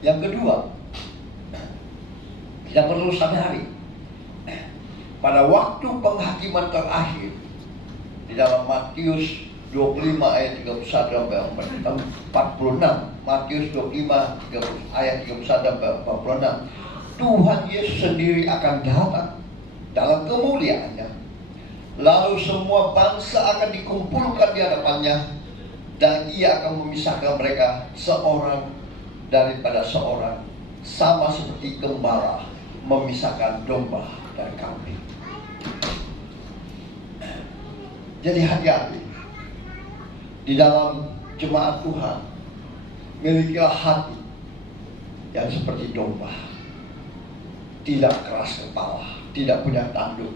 Yang kedua, kita perlu sadari pada waktu penghakiman terakhir di dalam Matius 25 ayat 31 sampai 46, Matius 25 ayat 31 sampai 46, Tuhan Yesus sendiri akan datang dalam kemuliaannya. Lalu semua bangsa akan dikumpulkan di hadapannya, dan ia akan memisahkan mereka seorang daripada seorang, sama seperti gembala memisahkan domba dan kambing. Jadi hati-hati di dalam jemaat Tuhan, milikilah hati yang seperti domba, tidak keras kepala, tidak punya tanduk,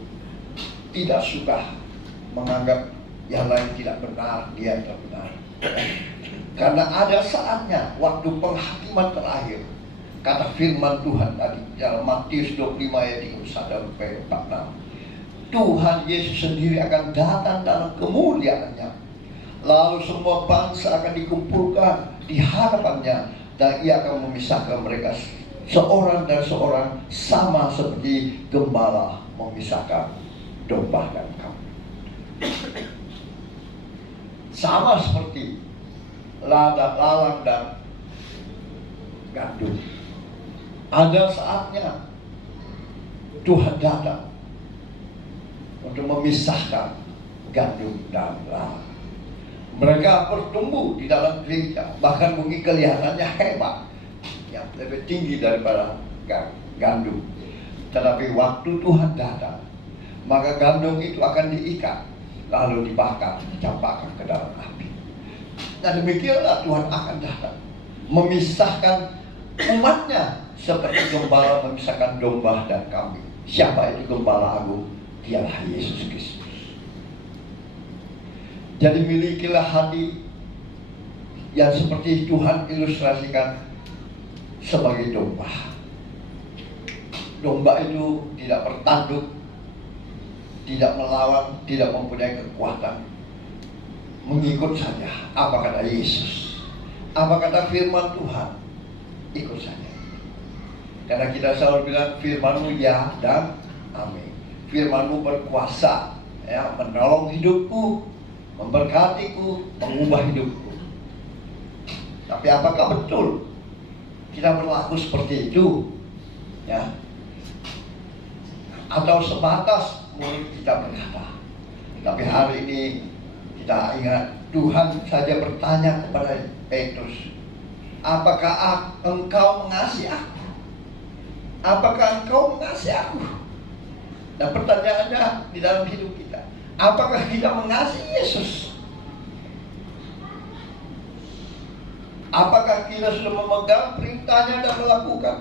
tidak suka menganggap yang lain tidak benar, dia tidak benar. Karena ada saatnya waktu penghakiman terakhir, kata firman Tuhan tadi dalam Matius 25 ayat 31 sampai 46, Tuhan Yesus sendiri akan datang dalam kemuliaannya. Lalu semua bangsa akan dikumpulkan di hadapannya, dan ia akan memisahkan mereka seorang dan seorang, sama seperti gembala memisahkan domba dan kambing. Sama seperti lalang dan gandum. Ada saatnya Tuhan datang untuk memisahkan gandum dan lalang. Mereka bertumbuh di dalam gereja, bahkan mungkin kelihatannya hebat, yang lebih tinggi daripada gandum. Tetapi waktu Tuhan datang, maka gandum itu akan diikat, lalu dibakar, dicampakkan ke dalam api. Nah, demikianlah Tuhan akan datang, memisahkan umatnya seperti gembala memisahkan domba dan kambing. Siapa itu gembala agung? Dialah Yesus Kristus. Jadi milikilah hati yang seperti Tuhan ilustrasikan sebagai domba. Domba itu tidak bertanduk, tidak melawan, tidak mempunyai kekuatan. Mengikut saja apa kata Yesus, apa kata firman Tuhan, ikut saja. Karena kita selalu bilang firman-Mu ya dan amin. Firman-Mu berkuasa, ya, menolong hidupku, memberkatiku, mengubah hidupku. Tapi apakah betul kita berlaku seperti itu, ya? Atau sebatas mulut kita berkata? Tapi hari ini kita ingat Tuhan saja bertanya kepada Petrus, apakah engkau mengasihi aku? Apakah engkau mengasihi aku? Dan pertanyaannya di dalam hidup kita, apakah kita mengasihi Yesus? Apakah kita sudah memegang perintahnya dan melakukan?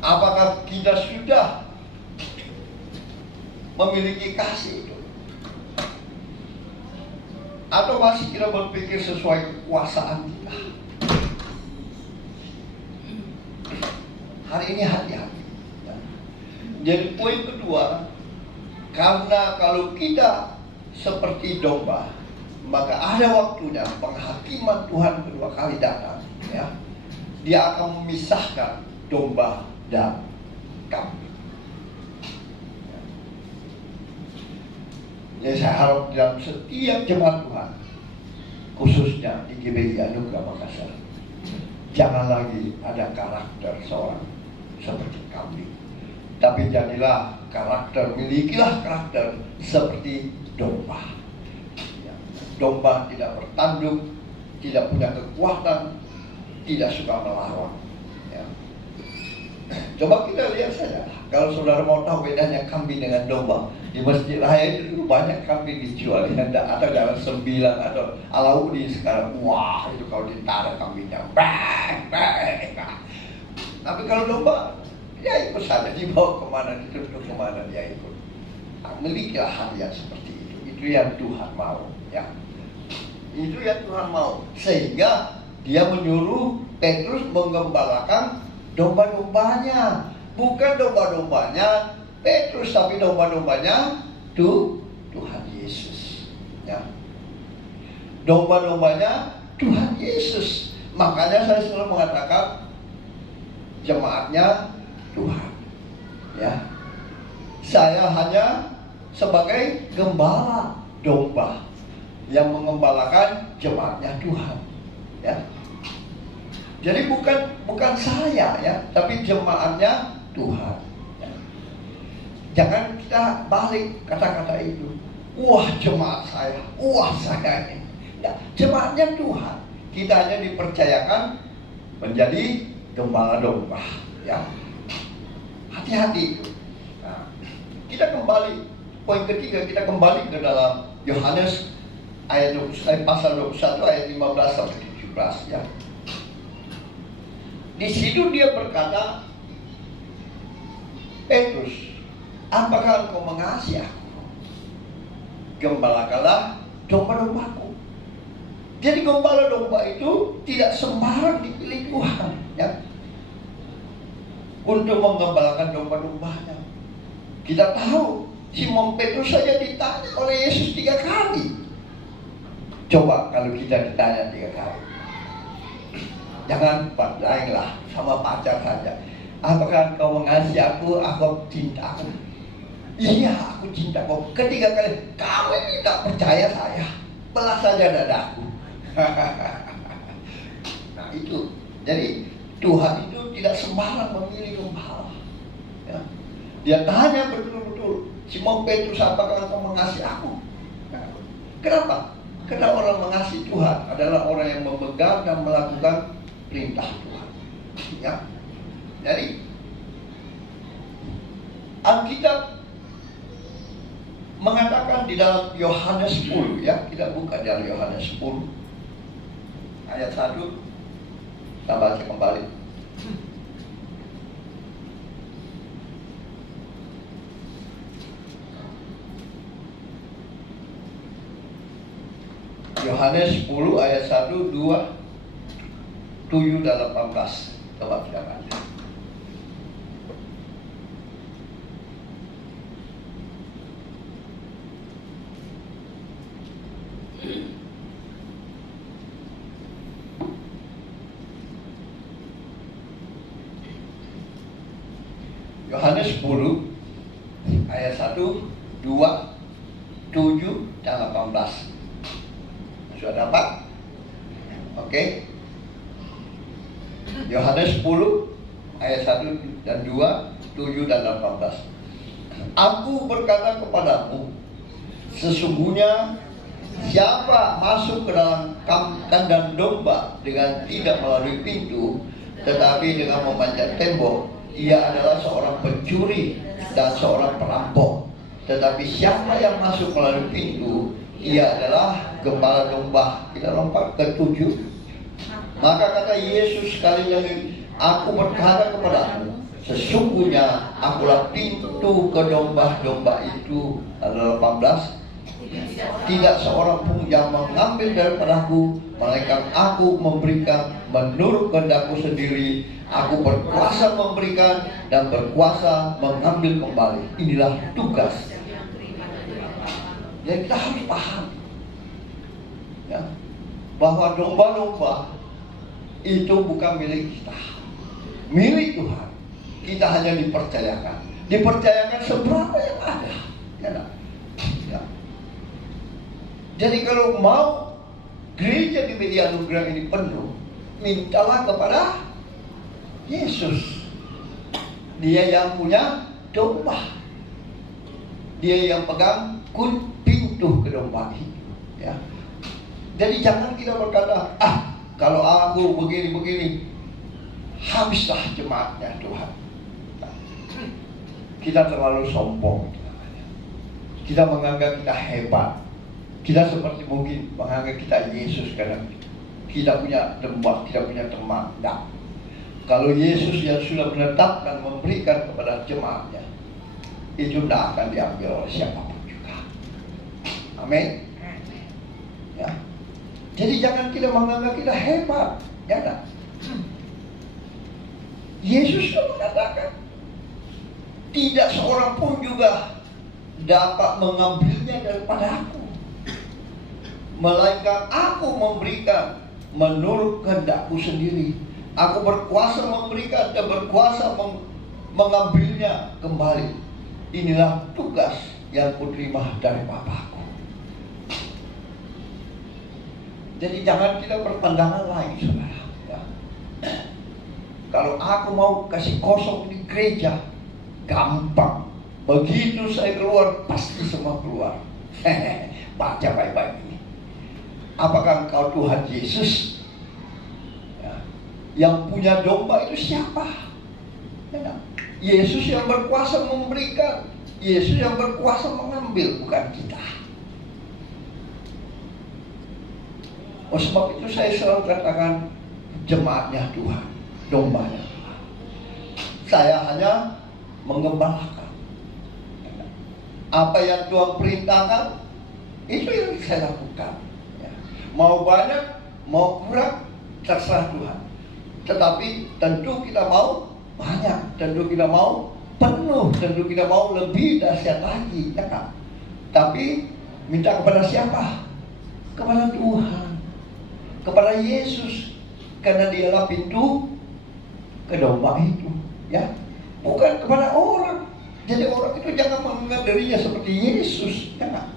Apakah kita sudah memiliki kasih itu? Atau masih kita berpikir sesuai kekuasaan kita? Hari ini hati-hati. Jadi poin kedua, karena kalau kita seperti domba, maka ada waktunya penghakiman Tuhan kedua kali datang. Ya. Dia akan memisahkan domba dan kambing. Jadi saya harap dalam setiap jemaat Tuhan, khususnya di GBI Anugerah Makassar, jangan lagi ada karakter seorang seperti kambing, tapi jadilah milikilah karakter seperti domba. Ya. Domba tidak bertanduk, tidak punya kekuatan, tidak suka melawan. Ya. Coba kita lihat saja, kalau saudara mau tahu bedanya kambing dengan domba, di Masjid Raya itu dulu banyak kambing dijual, ya. Atau dalam 9 atau Alaudi sekarang, wah itu kalau ditaruh kambingnya, bang. Tapi kalau domba, ya ikut saja, dibawa kemana, ditutup kemana, dia ikut. Nah, milikilah hal yang seperti itu. Itu yang Tuhan mau, ya. Itu yang Tuhan mau. Sehingga dia menyuruh Petrus menggembalakan domba-dombanya. Bukan domba-dombanya Petrus, tapi domba-dombanya Tuhan Yesus. Ya. Domba-dombanya Tuhan Yesus. Makanya saya selalu mengatakan jemaatnya Tuhan. Ya. Saya hanya sebagai gembala domba yang mengembalakan jemaatnya Tuhan. Ya. Jadi bukan saya, ya, tapi jemaatnya Tuhan. Ya. Jangan kita balik kata-kata itu. Wah jemaat saya, wah saya ini. Ya, jemaatnya Tuhan. Kita hanya dipercayakan menjadi gembala domba. Ya. Hati-hati. Nah, kita kembali poin ketiga, kita kembali ke dalam Yohanes pasal 21 ayat 15 sampai 17, ya. Di situ dia berkata, Petrus, apakah engkau mengasihi aku? Gembalakanlah domba-dombaku. Jadi gembala domba itu tidak sembarang dipilih Tuhan, ya, untuk menggembalakan domba-dombanya. Kita tahu Simon Petrus saja ditanya oleh Yesus 3 kali. Coba kalau kita ditanya 3 kali. Jangan lainlah sama pacar saja. Apakah engkau mengasihi aku? Aku cinta aku. Iya, aku cinta kau. Ketiga kali, kamu ini tak percaya saya. Belah saja dadaku. Nah itu. Jadi Tuhan itu tidak sembarang memilih gembala. Ya. Dia tanya betul-betul, Simon Petrus, apakah engkau mengasihi aku? Nah, kenapa? Karena orang mengasihi Tuhan adalah orang yang memegang dan melakukan perintah Tuhan. Ya. Jadi Alkitab mengatakan di dalam Yohanes 10, ya, kita buka dari Yohanes 10 ayat 1, kita baca kembali. Yohanes 10 ayat 1, 2, 7 dan 18. Coba kita baca. Yohanes 10 ayat 1, 2, 7 dan 18. Sudah dapat? Oke. Yohanes 10 ayat 1 dan 2, 7 dan 18. Aku berkata kepadamu, sesungguhnya siapa masuk ke dalam kandang domba dengan tidak melalui pintu, tetapi dengan memanjat tembok, ia adalah seorang pencuri dan seorang perampok. Tetapi siapa yang masuk melalui pintu, Ia adalah gembala domba. Kita lompat ke 7. Maka kata Yesus sekali lagi, aku berkata kepadamu, sesungguhnya akulah pintu ke domba-domba itu. Lalu 18, tidak seorang pun yang mengambil daripadaku, melainkan aku memberikan menurut kehendakku sendiri. Aku berkuasa memberikan dan berkuasa mengambil kembali. Inilah tugas. Jadi kita harus paham, ya, bahwa domba-domba itu bukan milik kita, milik Tuhan. Kita hanya dipercayakan seberapa yang ada, ya, ya. Jadi kalau mau gereja di Media Anugerah ini penuh, mintalah kepada Yesus. Dia yang punya domba, dia yang pegang pintu ke domba itu, ya. Jadi jangan kita berkata, kalau aku begini-begini, habislah jemaatnya Tuhan. Kita terlalu sombong. Kita menganggap kita hebat. Kita seperti mungkin menganggap kita Yesus karena kita punya domba, kita punya teman. Nah, kalau Yesus yang sudah menetapkan memberikan kepada jemaatnya, itu tidak akan diambil oleh siapapun juga. Amin. Ya. Jadi jangan kita menganggap kita hebat, ya tak? Yesus sudah mengatakan, tidak seorang pun juga dapat mengambilnya daripada aku, melainkan aku memberikan menurut kehendakku sendiri. Aku berkuasa memberikan dan berkuasa mengambilnya kembali. Inilah tugas yang kuterima dari Bapakku. Jadi jangan kita berpandangan lain, saudara. Ya. Kalau aku mau kasih kosong di gereja, gampang. Begitu saya keluar, pasti semua keluar. Baca baik-baik ini. Apakah engkau Tuhan Yesus? Ya. Yang punya domba itu siapa? Ya. Yesus yang berkuasa memberikan, Yesus yang berkuasa mengambil, bukan kita. Oh, sebab itu saya selalu katakan, jemaatnya Tuhan, dombanya Tuhan. Saya hanya mengembalakan. Apa yang Tuhan perintahkan, itu yang saya lakukan. Ya. Mau banyak, mau kurang, terserah Tuhan. Tetapi tentu kita mau banyak, tentu kita mau penuh, tentu kita mau lebih dahsyat lagi, ya kan? Tapi minta kepada siapa? Kepada Tuhan, kepada Yesus, karena dialah pintu ke domba itu, ya, bukan kepada orang. Jadi orang itu jangan menganggap dirinya seperti Yesus, ya kan?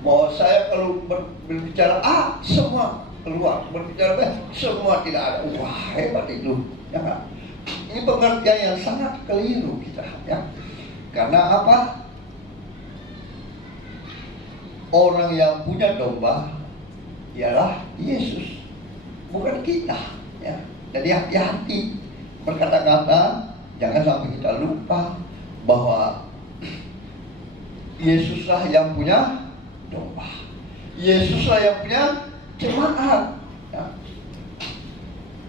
Mau saya kalau berbicara semua keluar, berbicara B semua tidak ada. Wah, hebat itu, ya kan? Ini pengertian yang sangat keliru kita, ya. Karena apa? Orang yang punya domba ialah Yesus, bukan kita, ya. Jadi hati-hati berkata-kata, jangan sampai kita lupa bahwa Yesuslah yang punya domba, Yesuslah yang punya jemaat, ya.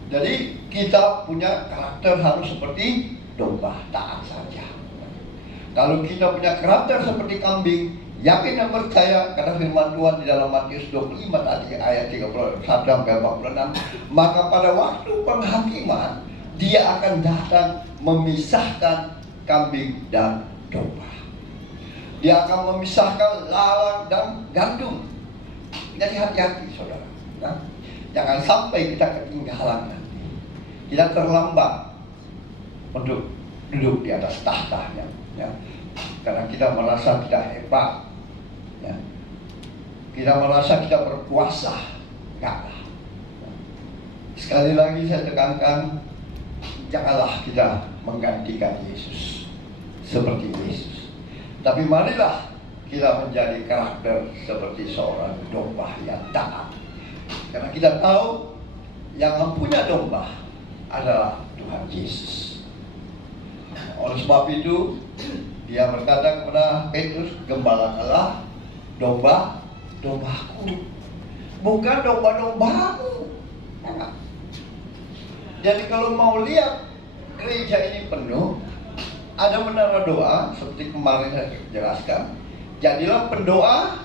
Jadi kita punya karakter harus seperti domba, taat saja. Kalau kita punya karakter seperti kambing, yakin dan percaya, karena firman Tuhan di dalam Matius 25 tadi ayat 31 sampai 46, maka pada waktu penghakiman dia akan datang memisahkan kambing dan domba. Dia akan memisahkan lalang dan gandum. Jadi hati-hati, saudara, ya. Jangan sampai kita ketinggalan nanti. Kita terlambat untuk duduk di atas tahtanya, ya. Karena kita merasa kita hebat, ya. Kita merasa kita berkuasa. Enggak. Sekali lagi saya tekankan, janganlah kita menggantikan Yesus seperti Yesus. Tapi marilah kita menjadi karakter seperti seorang domba yang taat. Karena kita tahu yang mempunyai domba adalah Tuhan Yesus. Oleh sebab itu dia berkata kepada Petrus, gembalakanlah dombaku, bukan domba-dombamu. Ya. Jadi kalau mau lihat gereja ini penuh, ada menara doa seperti kemarin saya jelaskan. Jadilah pendoa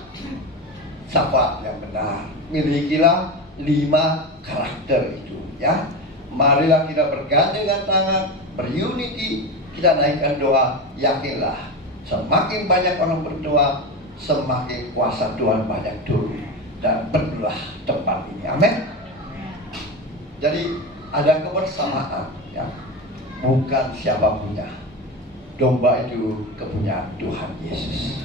syafaat yang benar. Milikilah 5 karakter itu, ya. Marilah kita bergandengan tangan, berunity, kita naikkan doa. Yakinlah, semakin banyak orang berdoa, semakin kuasa Tuhan banyak turun dan penuhlah tempat ini. Amin. Jadi ada kebersamaan, ya. Bukan siapa punya. Domba itu kepunyaan Tuhan Yesus,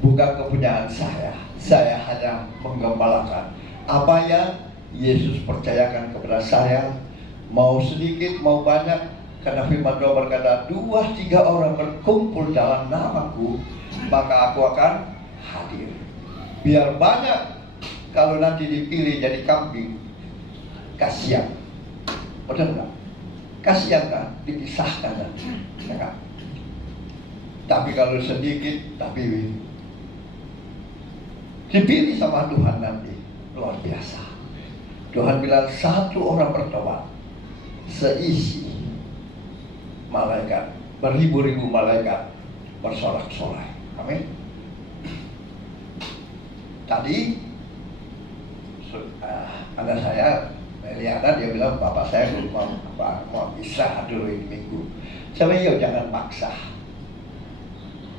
bukan kepunyaan saya. Saya hanya menggembalakan apa yang Yesus percayakan kepada saya. Mau sedikit, mau banyak, karena firman Tuhan berkata, 2-3 orang berkumpul dalam namaku, maka aku akan hadir. Biar banyak, kalau nanti dipilih jadi kambing, kasihan. Betul nggak? Kasihan kan? Dipisahkan nanti, ya kan? Tapi kalau sedikit, tapi dipilih sama Tuhan nanti, luar biasa. Tuhan bilang 1 orang bertobat, seisi malaikat, beribu-ribu malaikat bersorak-sorai. Amin. Tadi anak saya Eliana, dia bilang bapak saya mau istirahat dulu ini minggu. Saya bilang, jangan paksa.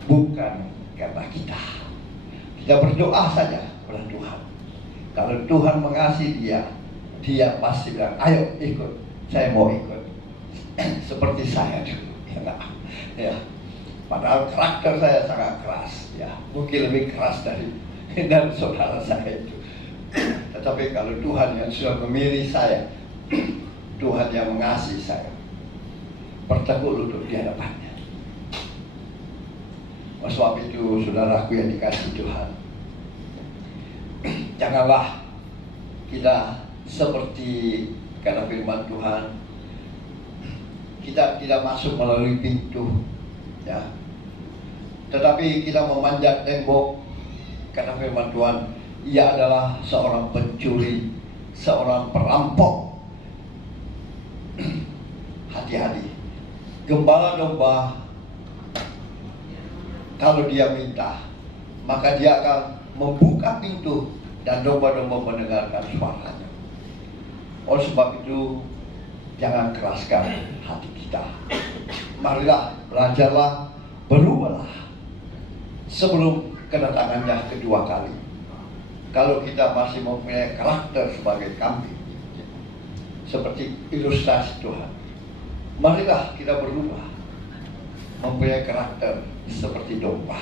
Bukan karena kita berdoa saja kepada Tuhan. Kalau Tuhan mengasihi dia pasti bilang, ayo ikut, saya mau ikut. Seperti saya dulu, ya. Padahal karakter saya sangat keras, ya. Mungkin lebih keras dari saudara saya itu. Tetapi kalau Tuhan yang sudah memilih saya, Tuhan yang mengasihi saya, berteguh lutut di hadapannya. Oleh sebab itu, saudaraku yang dikasihi Tuhan, janganlah kita seperti kata firman Tuhan, kita tidak masuk melalui pintu, ya. Tetapi kita memanjat tembok. Kata firman Tuhan, ia adalah seorang pencuri, seorang perampok. Hati-hati. Gembala domba, kalau dia minta, maka dia akan membuka pintu dan domba-domba mendengarkan suaranya. Oleh sebab itu, jangan keraskan hati kita. Marilah, belajarlah, berubahlah sebelum kedatangannya kedua kali. Kalau kita masih mempunyai karakter sebagai kambing, seperti ilustrasi Tuhan, marilah kita berubah, mempunyai karakter seperti domba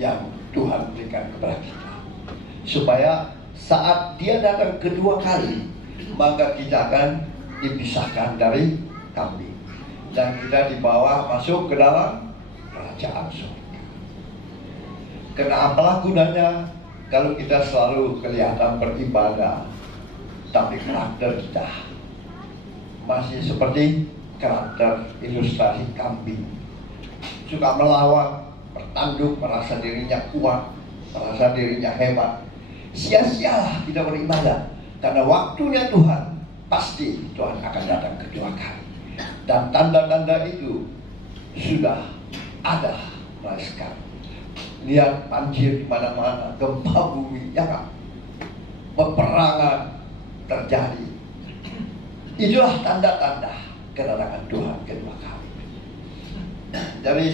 yang Tuhan berikan kepada kita, supaya saat dia datang kedua kali, maka kita akan dipisahkan dari kambing dan kita dibawa masuk ke dalam kerajaan surga. Karena apalah gunanya kalau kita selalu kelihatan beribadah, tapi karakter kita masih seperti karakter ilustrasi kambing, suka melawan, bertanduk, merasa dirinya kuat, merasa dirinya hebat. Sia-sialah kita beribadah, karena waktunya Tuhan pasti Tuhan akan datang kedua kali, dan tanda-tanda itu sudah ada mulai sekarang. Lihat banjir di mana-mana, gempa bumi, ya kan? Peperangan terjadi. Itulah tanda-tanda kedatangan Tuhan kedua kali. Jadi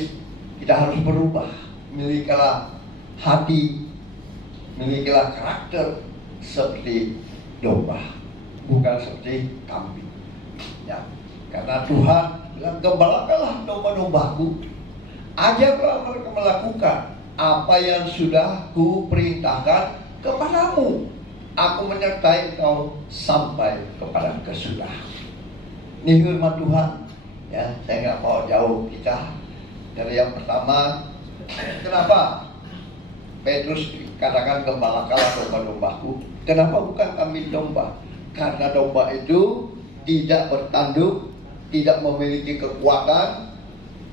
kita harus berubah, milikilah hati, milikilah karakter seperti domba, bukan seperti kambing. Ya, karena Tuhan bilang, gembalakanlah domba-dombaku, ajarlah mereka melakukan apa yang sudah kuperintahkan kepadamu. Aku menyertai kau sampai kepada kesudahan. Ini firman Tuhan, ya. Saya nggak mau jauh kita dari yang pertama. Kenapa Petrus katakan gembalakanlah domba-dombaku? Kenapa bukan kambing domba? Karena domba itu tidak bertanduk, tidak memiliki kekuatan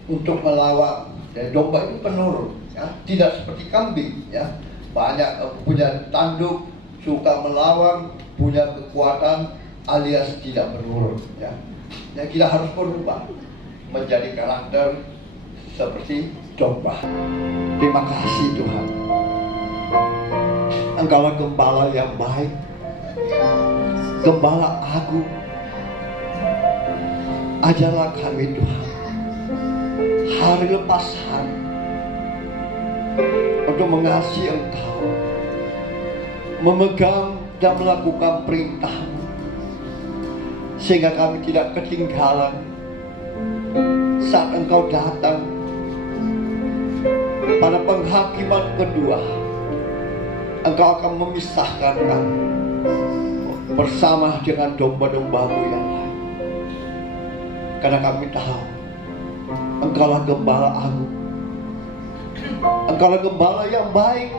untuk melawan. Dan domba itu penurut, ya, tidak seperti kambing, ya. banyak punya tanduk, suka melawan, punya kekuatan alias tidak menurut, ya. Dan kita harus berubah menjadi karakter seperti domba. Terima kasih Tuhan. Engkaulah gembala yang baik, gembala agung. Ajarlah kami Tuhan, hari lepas hari, untuk mengasihi Engkau, memegang dan melakukan perintah-Mu, sehingga kami tidak ketinggalan saat Engkau datang pada penghakiman kedua. Engkau akan memisahkan kami bersama dengan domba-domba-Mu yang lain, karena kami tahu Engkaulah gembala agung, Engkaulah gembala yang baik,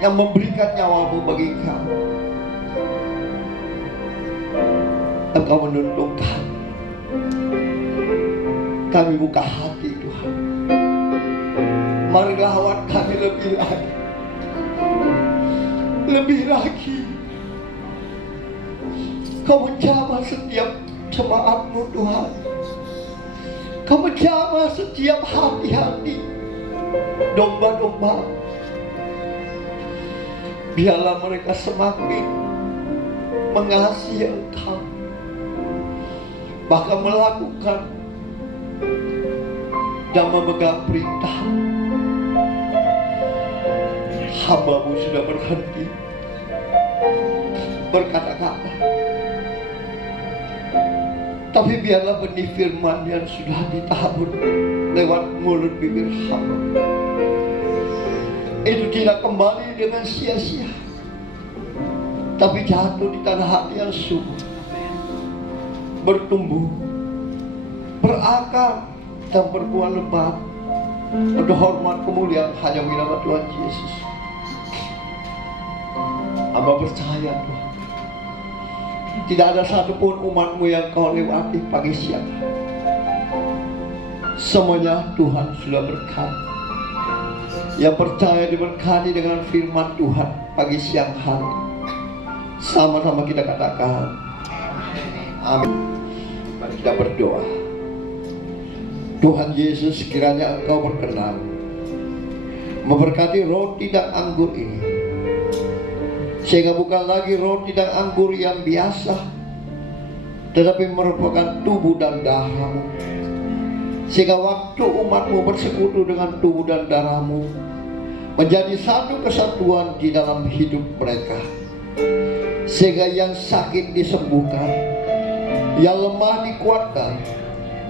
yang memberikan nyawa-Mu bagi kami. Engkau menuntun kami buka hati Tuhan. Mari lawan kami lebih lagi, lebih lagi. Kau menjamah setiap jemaat-Mu Tuhan. Kau menjamah setiap hati-hati domba-domba. Biarlah mereka semakin mengasihi Engkau, bahkan melakukan dan memegang perintah. Hamba-Mu sudah berhenti berkata-kata, tapi biarlah benih firman yang sudah ditabur lewat mulut bibir hamba itu tidak kembali dengan sia-sia, tapi jatuh di tanah hati yang subur, bertumbuh, berakar, dan berbuah lebat untuk hormat kemuliaan hanya nama Tuhan Yesus. Hamba percaya Tuhan, tidak ada satupun umat-Mu yang Kau lewati pagi siang. Semuanya Tuhan sudah berkati. Yang percaya diberkati dengan firman Tuhan pagi siang hari. Sama-sama kita katakan amin. Mari kita berdoa. Tuhan Yesus, kiranya Engkau berkenan memberkati roti dan anggur ini, sehingga bukan lagi roti dan anggur yang biasa, tetapi merupakan tubuh dan darah-Mu, sehingga waktu umat-Mu bersekutu dengan tubuh dan darah-Mu menjadi satu kesatuan di dalam hidup mereka, sehingga yang sakit disembuhkan, yang lemah dikuatkan,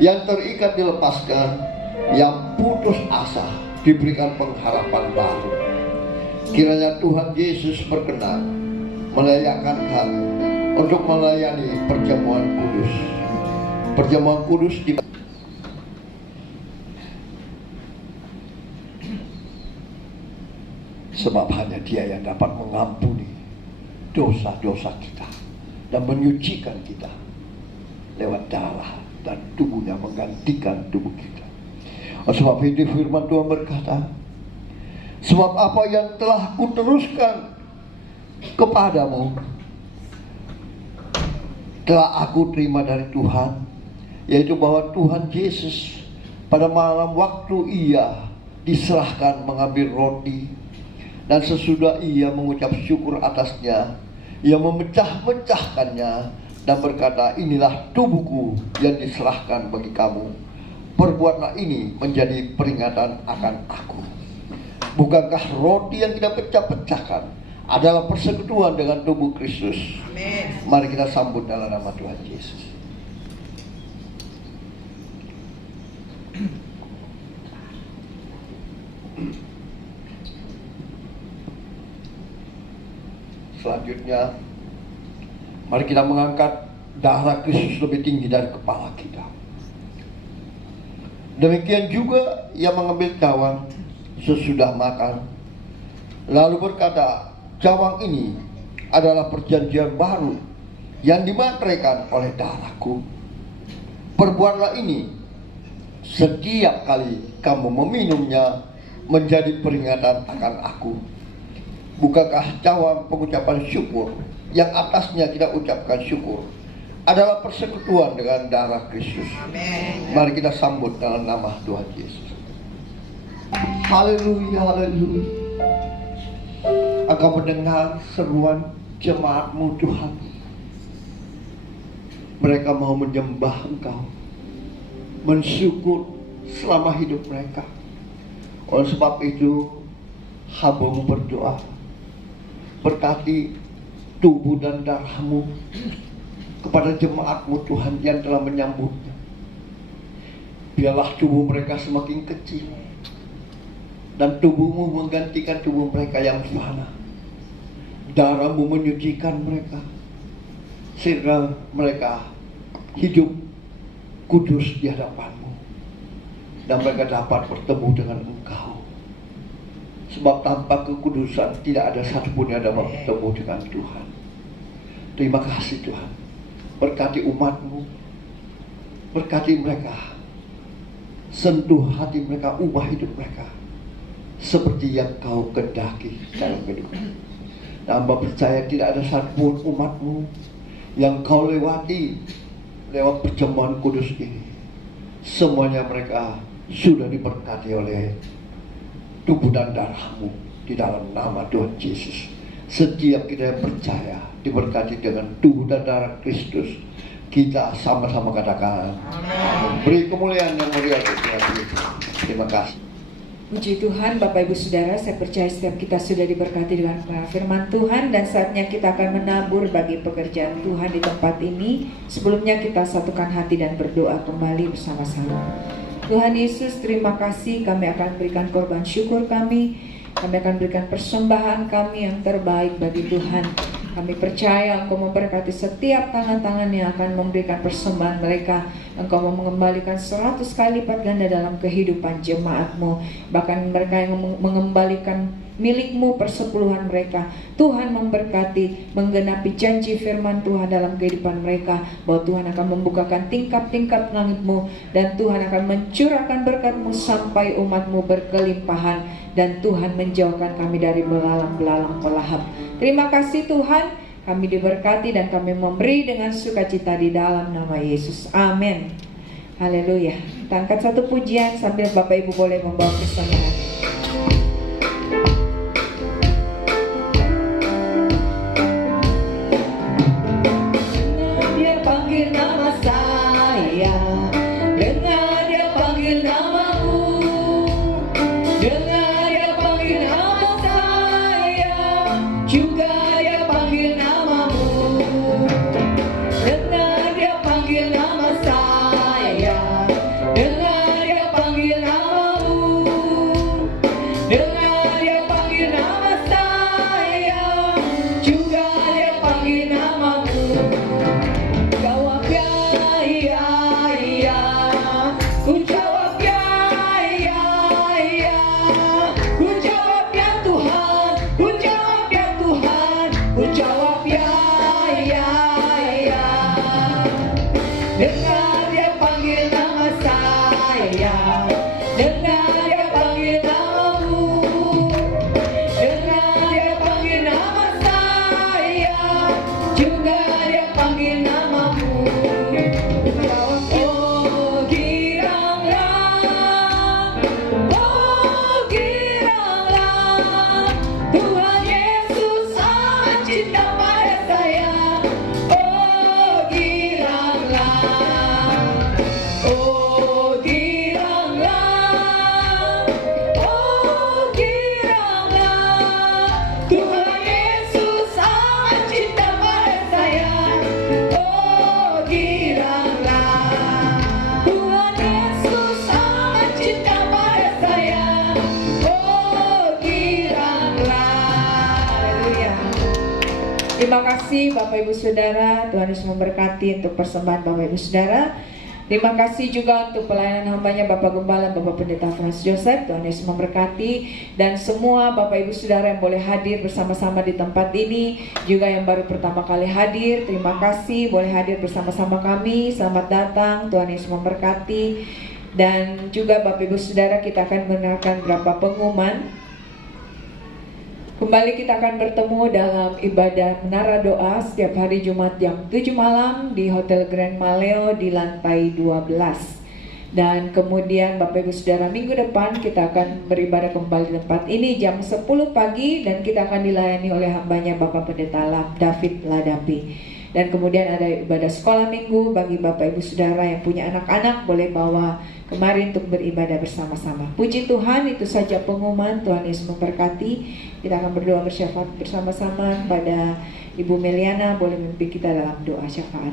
yang terikat dilepaskan, yang putus asa diberikan pengharapan baru. Kiranya Tuhan Yesus berkenan melayakkan kami untuk melayani perjamuan kudus. Perjamuan kudus di sebab hanya Dia yang dapat mengampuni dosa-dosa kita dan menyucikan kita lewat darah dan tubuhnya menggantikan tubuh kita. Sebab itu firman Tuhan berkata, sebab apa yang telah kuteruskan kepadamu telah aku terima dari Tuhan, yaitu bahwa Tuhan Yesus pada malam waktu Ia diserahkan mengambil roti, dan sesudah Ia mengucap syukur atasnya, Ia memecah-mecahkannya dan berkata, inilah tubuhku yang diserahkan bagi kamu. Perbuatlah ini menjadi peringatan akan aku. Bukankah roti yang kita pecah-pecahkan adalah persekutuan dengan tubuh Kristus? Amin. Mari kita sambut dalam nama Tuhan Yesus. Selanjutnya, mari kita mengangkat darah Kristus lebih tinggi dari kepala kita. Demikian juga Ia mengambil cawang sesudah makan, lalu berkata, cawang ini adalah perjanjian baru yang dimateraikan oleh darahku. Perbuatlah ini setiap kali kamu meminumnya menjadi peringatan akan aku. Bukankah cawan pengucapan syukur yang atasnya kita ucapkan syukur adalah persekutuan dengan darah Kristus. Mari kita sambut dalam nama Tuhan Yesus. Haleluya, haleluya. Engkau mendengar seruan jemaat-Mu Tuhan. Mereka mau menyembah Engkau, mensyukur selama hidup mereka. Oleh sebab itu, hamba-Mu berdoa, berkati tubuh dan darah-Mu kepada jemaat-Mu Tuhan yang telah menyambutnya. Biarlah tubuh mereka semakin kecil, dan tubuh-Mu menggantikan tubuh mereka yang fana. Darah-Mu menyucikan mereka, sehingga mereka hidup kudus di hadapan-Mu, dan mereka dapat bertemu dengan Engkau. Sebab tanpa kekudusan tidak ada satupun yang dapat bertemu dengan Tuhan. Terima kasih Tuhan. Berkati umat-Mu, berkati mereka, sentuh hati mereka, ubah hidup mereka seperti yang Kau kehendaki dalam kehidupan. Dan Hamba percaya tidak ada satupun umat-Mu yang Kau lewati lewat perjamuan kudus ini. Semuanya mereka sudah diberkati oleh tubuh dan darah-Mu di dalam nama Tuhan Yesus. Setiap kita yang percaya diberkati dengan tubuh dan darah Kristus. Kita sama-sama katakan amin. Beri kemuliaan yang mulia untuk Tuhan Yesus. Terima kasih. Puji Tuhan, Bapak Ibu Saudara, saya percaya setiap kita sudah diberkati dengan firman Tuhan, dan saatnya kita akan menabur bagi pekerjaan Tuhan di tempat ini. Sebelumnya kita satukan hati dan berdoa kembali bersama-sama. Tuhan Yesus, terima kasih, kami akan berikan korban syukur kami akan berikan persembahan kami yang terbaik bagi Tuhan. Kami percaya Engkau memberkati setiap tangan-tangan yang akan memberikan persembahan mereka. Engkau mau mengembalikan 100 kali lipat ganda dalam kehidupan jemaat-Mu. Bahkan mereka yang mengembalikan milik-Mu, persepuluhan mereka. Tuhan memberkati, menggenapi janji firman Tuhan dalam kehidupan mereka, bahwa Tuhan akan membukakan tingkap-tingkap langit-Mu, dan Tuhan akan mencurahkan berkat-Mu sampai umat-Mu berkelimpahan, dan Tuhan menjauhkan kami dari belalang-belalang pelahap. Terima kasih Tuhan, kami diberkati dan kami memberi dengan sukacita di dalam nama Yesus. Amin. Haleluya. Kita angkat satu pujian sambil Bapak Ibu boleh membawa persembahan. Dia panggil nama saya, dengar dia panggil namamu, dengar dia panggil nama saya, juga dia panggil namamu, dengar dia panggil nama saya, dengar dia panggil namamu, dengar dia panggil nama saya, juga dia panggil namamu. Jawab ya, iya, iya. Ku jawab ya, iya, iya. Ku jawab ya Tuhan, ku jawab ya Tuhan, ku jawab ya, iya, iya. Dengar dia panggil nama saya, dengar dia panggil namamu, dengar dia panggil nama saya, juga dia panggil namamu. Oh giranglah, Tuhan Yesus sangat cinta pada saya. Oh giranglah, oh giranglah, oh giranglah, Tuhan Yesus sangat cinta pada saya. Oh giranglah, Tuhan Yesus sangat cinta pada saya. Oh giranglah. Haleluya. Terima kasih Bapak Ibu Saudara, Tuhan Yesus memberkati untuk persembahan Bapak Ibu Saudara. Terima kasih juga untuk pelayanan hambanya Bapak Gembala, Bapak Pendeta Frans Joseph. Tuhan Yesus memberkati, dan semua Bapak Ibu Saudara yang boleh hadir bersama-sama di tempat ini, juga yang baru pertama kali hadir, terima kasih boleh hadir bersama-sama kami. Selamat datang, Tuhan Yesus memberkati. Dan juga Bapak Ibu Saudara, kita akan mendengarkan beberapa pengumuman. Kembali kita akan bertemu dalam ibadah menara doa setiap hari Jumat jam 7 malam di Hotel Grand Maleo di lantai 12. Dan kemudian Bapak Ibu Saudara, minggu depan kita akan beribadah kembali di tempat ini jam 10 pagi dan kita akan dilayani oleh hambanya Bapak Pendeta David Ladapi. Dan kemudian ada ibadah sekolah minggu bagi Bapak Ibu Saudara yang punya anak-anak, boleh bawa kemarin untuk beribadah bersama-sama. Puji Tuhan, itu saja pengumuman. Tuhan Yesus memberkati. Kita akan berdoa bersyafaat bersama-sama pada Ibu Meliana. Boleh memimpin kita dalam doa syafaat.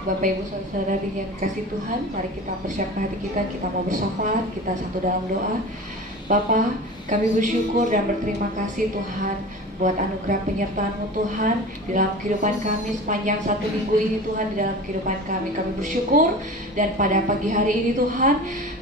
Bapak Ibu Saudara dengan kasih Tuhan, mari kita persiapkan hati kita mau bersyafaat, kita satu dalam doa. Bapa, kami bersyukur dan berterima kasih Tuhan buat anugerah penyertaan-Mu Tuhan di dalam kehidupan kami sepanjang satu minggu ini Tuhan, di dalam kehidupan kami. Kami bersyukur dan pada pagi hari ini Tuhan,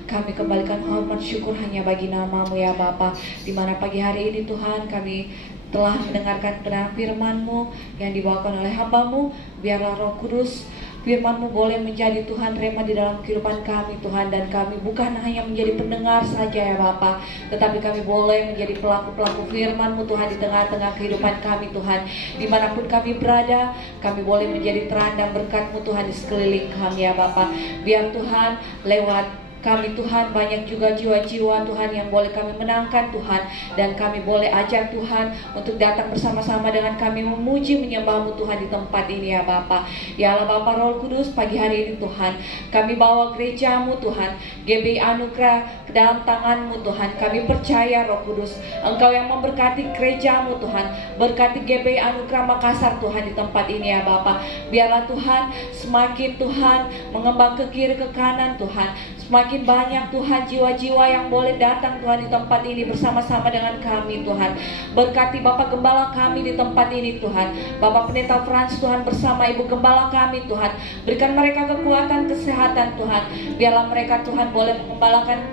kami kembalikan hormat syukur hanya bagi nama-Mu ya Bapa. Di mana pagi hari ini Tuhan kami telah mendengarkan kebenaran firman-Mu yang dibawakan oleh hamba-Mu. Biarlah Roh Kudus, firman-Mu boleh menjadi Tuhan rema di dalam kehidupan kami Tuhan. Dan kami bukan hanya menjadi pendengar saja ya Bapa, tetapi kami boleh menjadi pelaku-pelaku firman-Mu Tuhan di tengah-tengah kehidupan kami Tuhan. Dimanapun kami berada, kami boleh menjadi terang dan berkat-Mu Tuhan di sekeliling kami ya Bapa. Biar Tuhan lewat kami Tuhan, banyak juga jiwa-jiwa Tuhan yang boleh kami menangkan Tuhan. Dan kami boleh ajak Tuhan untuk datang bersama-sama dengan kami memuji menyembah-Mu Tuhan di tempat ini ya Bapa. Ya Allah Bapa Roh Kudus, pagi hari ini Tuhan kami bawa gereja-Mu Tuhan, GBI Anugerah ke dalam tangan-Mu Tuhan. Kami percaya Roh Kudus, Engkau yang memberkati gereja-Mu Tuhan. Berkati GBI Anugerah Makassar Tuhan di tempat ini ya Bapa. Biarlah Tuhan semakin Tuhan mengembang ke kiri ke kanan Tuhan. Semakin banyak Tuhan jiwa-jiwa yang boleh datang Tuhan di tempat ini bersama-sama dengan kami Tuhan. Berkati Bapak Gembala kami di tempat ini Tuhan. Bapak Pendeta Frans Tuhan bersama Ibu Gembala kami Tuhan. Berikan mereka kekuatan, kesehatan Tuhan. Biarlah mereka Tuhan boleh mengembalakan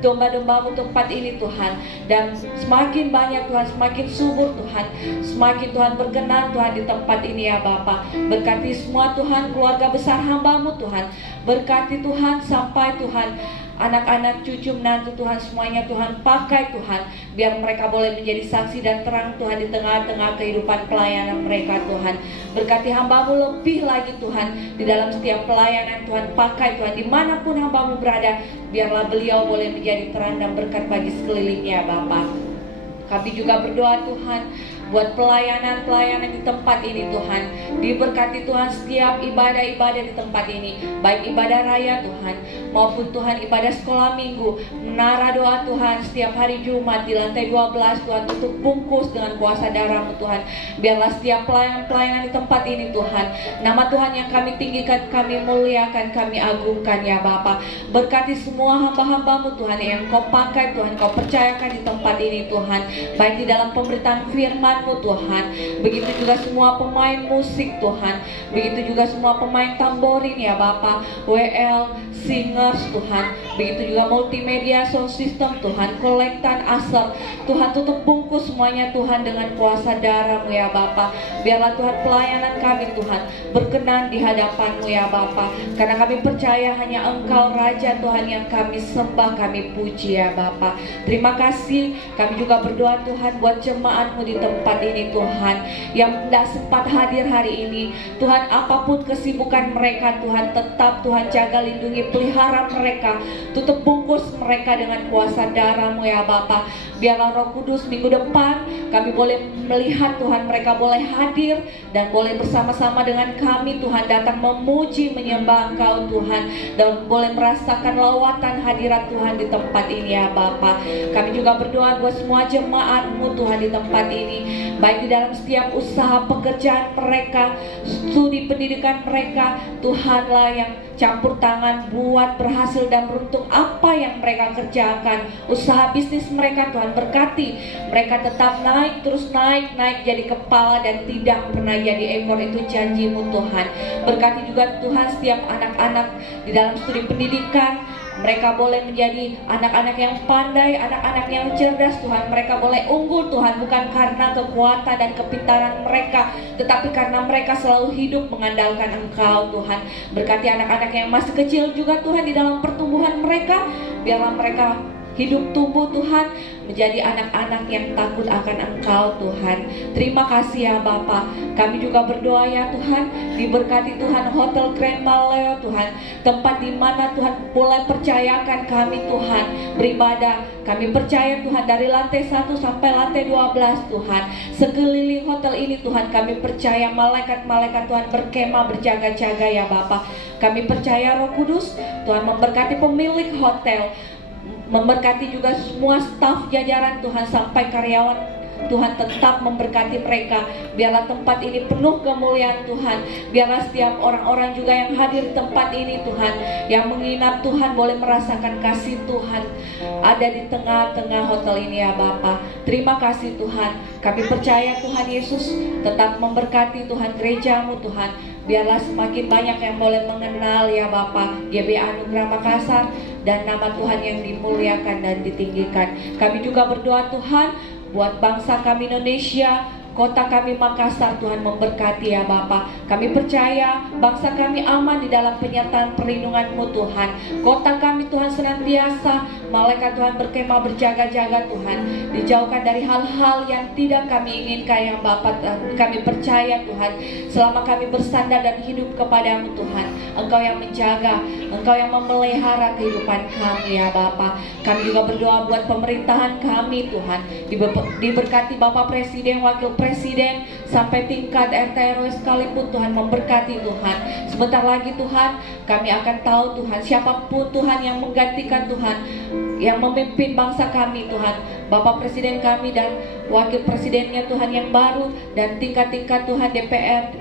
domba-domba-Mu tempat ini Tuhan. Dan semakin banyak Tuhan, semakin subur Tuhan, semakin Tuhan berkenan Tuhan di tempat ini ya Bapa. Berkati semua Tuhan keluarga besar hamba-Mu Tuhan. Berkati Tuhan sampai Tuhan anak-anak cucu menantu Tuhan semuanya Tuhan pakai Tuhan. Biar mereka boleh menjadi saksi dan terang Tuhan di tengah-tengah kehidupan pelayanan mereka Tuhan. Berkati hamba-Mu lebih lagi Tuhan di dalam setiap pelayanan Tuhan. Pakai Tuhan dimanapun hamba-Mu berada. Biarlah beliau boleh menjadi terang dan berkat bagi sekelilingnya Bapa. Kami juga berdoa Tuhan buat pelayanan-pelayanan di tempat ini Tuhan. Diberkati Tuhan setiap ibadah-ibadah di tempat ini, baik ibadah raya Tuhan maupun Tuhan ibadah sekolah minggu, menara doa Tuhan setiap hari Jumat di lantai 12 Tuhan, tutup bungkus dengan kuasa darah-Mu Tuhan. Biarlah setiap pelayanan-pelayanan di tempat ini Tuhan, nama Tuhan yang kami tinggikan, kami muliakan, kami agungkan ya Bapa. Berkati semua hamba-hamba-Mu Tuhan yang Kau pakai Tuhan, Kau percayakan di tempat ini Tuhan, baik di dalam pemberitaan firman-Mu Tuhan. Begitu juga semua pemain musik Tuhan. Begitu juga semua pemain tamborin ya Bapa, WL, singers Tuhan. Begitu juga multimedia sound system Tuhan, kolektan aser Tuhan. Tutup bungkus semuanya Tuhan dengan kuasa darah-Mu ya Bapa. Biarlah Tuhan pelayanan kami Tuhan berkenan di hadapan-Mu ya Bapa. Karena kami percaya hanya Engkau Raja Tuhan yang kami sembah, kami puji ya Bapa. Terima kasih. Kami juga berdoa Tuhan buat jemaat-Mu di tempat ini Tuhan, yang tidak sempat hadir hari ini Tuhan. Apapun kesibukan mereka Tuhan, tetap Tuhan jaga, lindungi, pelihara mereka. Tutup bungkus mereka dengan kuasa darah-Mu ya Bapa. Biarlah Roh Kudus minggu depan kami boleh melihat Tuhan, mereka boleh hadir dan boleh bersama-sama dengan kami Tuhan datang memuji menyembah Engkau Tuhan, dan boleh merasakan lawatan hadirat Tuhan di tempat ini ya Bapa. Kami juga berdoa buat semua jemaat-Mu Tuhan di tempat ini, baik di dalam setiap usaha pekerjaan mereka, studi pendidikan mereka. Tuhanlah yang campur tangan buat berhasil dan beruntung apa yang mereka kerjakan. Usaha bisnis mereka Tuhan berkati, mereka tetap naik, terus naik jadi kepala dan tidak pernah jadi ekor. Itu janji-Mu Tuhan. Berkati juga Tuhan setiap anak-anak di dalam studi pendidikan, Mereka boleh menjadi anak-anak yang pandai, anak-anak yang cerdas Tuhan. Mereka boleh unggul Tuhan, bukan karena kekuatan dan kepintaran mereka, tetapi karena mereka selalu hidup mengandalkan Engkau Tuhan. Berkati anak-anak yang masih kecil juga Tuhan di dalam pertumbuhan mereka. Biarlah mereka hidup tumbuh Tuhan menjadi anak-anak yang takut akan Engkau Tuhan. Terima kasih ya Bapa. Kami juga berdoa ya Tuhan, diberkati Tuhan Hotel Grand Maleo Tuhan, tempat di mana Tuhan mulai percayakan kami Tuhan beribadah. Kami percaya Tuhan dari lantai 1 sampai lantai 12 Tuhan, sekeliling hotel ini Tuhan, kami percaya malaikat-malaikat Tuhan berkemah berjaga-jaga ya Bapa. Kami percaya Roh Kudus Tuhan memberkati pemilik hotel, memberkati juga semua staf jajaran Tuhan sampai karyawan Tuhan, tetap memberkati mereka. Biarlah tempat ini penuh kemuliaan Tuhan. Biarlah setiap orang-orang juga yang hadir di tempat ini Tuhan, yang menginap Tuhan, boleh merasakan kasih Tuhan ada di tengah-tengah hotel ini ya Bapa. Terima kasih Tuhan. Kami percaya Tuhan Yesus tetap memberkati Tuhan gerejamu Tuhan. Biarlah semakin banyak yang boleh mengenal ya Bapa GB Anugerah Makassar, dan nama Tuhan yang dimuliakan dan ditinggikan. Kami juga berdoa Tuhan buat bangsa kami Indonesia, kota kami Makassar, Tuhan memberkati ya Bapa. Kami percaya bangsa kami aman di dalam penyertaan perlindungan-Mu Tuhan. Kota kami Tuhan senantiasa malaikat Tuhan berkemah berjaga-jaga Tuhan, dijauhkan dari hal-hal yang tidak kami inginkan ya Bapa. Kami percaya Tuhan, selama kami bersandar dan hidup kepadamu Tuhan, Engkau yang menjaga, Engkau yang memelihara kehidupan kami ya Bapa. Kami juga berdoa buat pemerintahan kami Tuhan, diberkati Bapak Presiden, Wakil Presiden, sampai tingkat RT RW sekalipun Tuhan memberkati Tuhan. Sebentar lagi Tuhan, kami akan tahu Tuhan, siapapun Tuhan yang menggantikan Tuhan, yang memimpin bangsa kami Tuhan, Bapak Presiden kami dan Wakil Presidennya Tuhan yang baru, dan tingkat-tingkat Tuhan DPR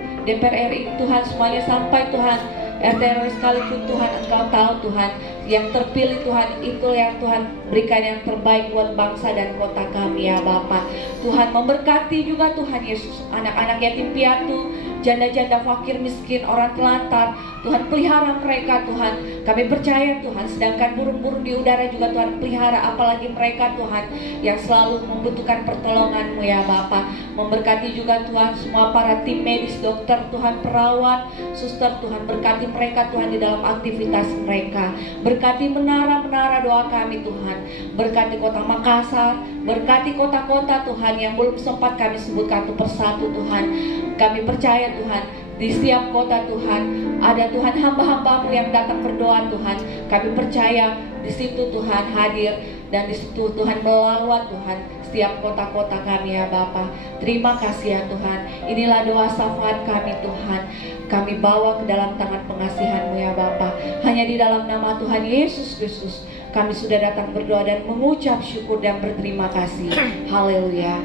RI Tuhan, semuanya sampai Tuhan RT RW sekalipun Tuhan, Engkau tahu Tuhan, yang terpilih Tuhan, itu yang Tuhan berikan yang terbaik buat bangsa dan kota kami ya Bapa. Tuhan memberkati juga Tuhan Yesus, anak-anak yatim piatu, janda-janda fakir miskin, orang telantar, Tuhan pelihara mereka Tuhan. Kami percaya Tuhan, sedangkan burung-burung di udara juga Tuhan pelihara, apalagi mereka Tuhan yang selalu membutuhkan pertolongan-Mu ya Bapa. Memberkati juga Tuhan semua para tim medis, dokter Tuhan, perawat, suster Tuhan, berkati mereka Tuhan di dalam aktivitas mereka. Berkati menara-menara doa kami Tuhan, berkati kota Makassar, berkati kota-kota Tuhan yang belum sempat kami sebut satu persatu Tuhan. Kami percaya Tuhan, di setiap kota Tuhan ada Tuhan hamba-hamba-Mu yang datang berdoa Tuhan. Kami percaya di situ Tuhan hadir, dan di situ Tuhan melawat Tuhan setiap kota-kota kami ya Bapa. Terima kasih ya Tuhan. Inilah doa syafaat kami Tuhan, kami bawa ke dalam tangan pengasihan-Mu ya Bapa. Hanya di dalam nama Tuhan Yesus Kristus kami sudah datang berdoa dan mengucap syukur dan berterima kasih. Haleluya.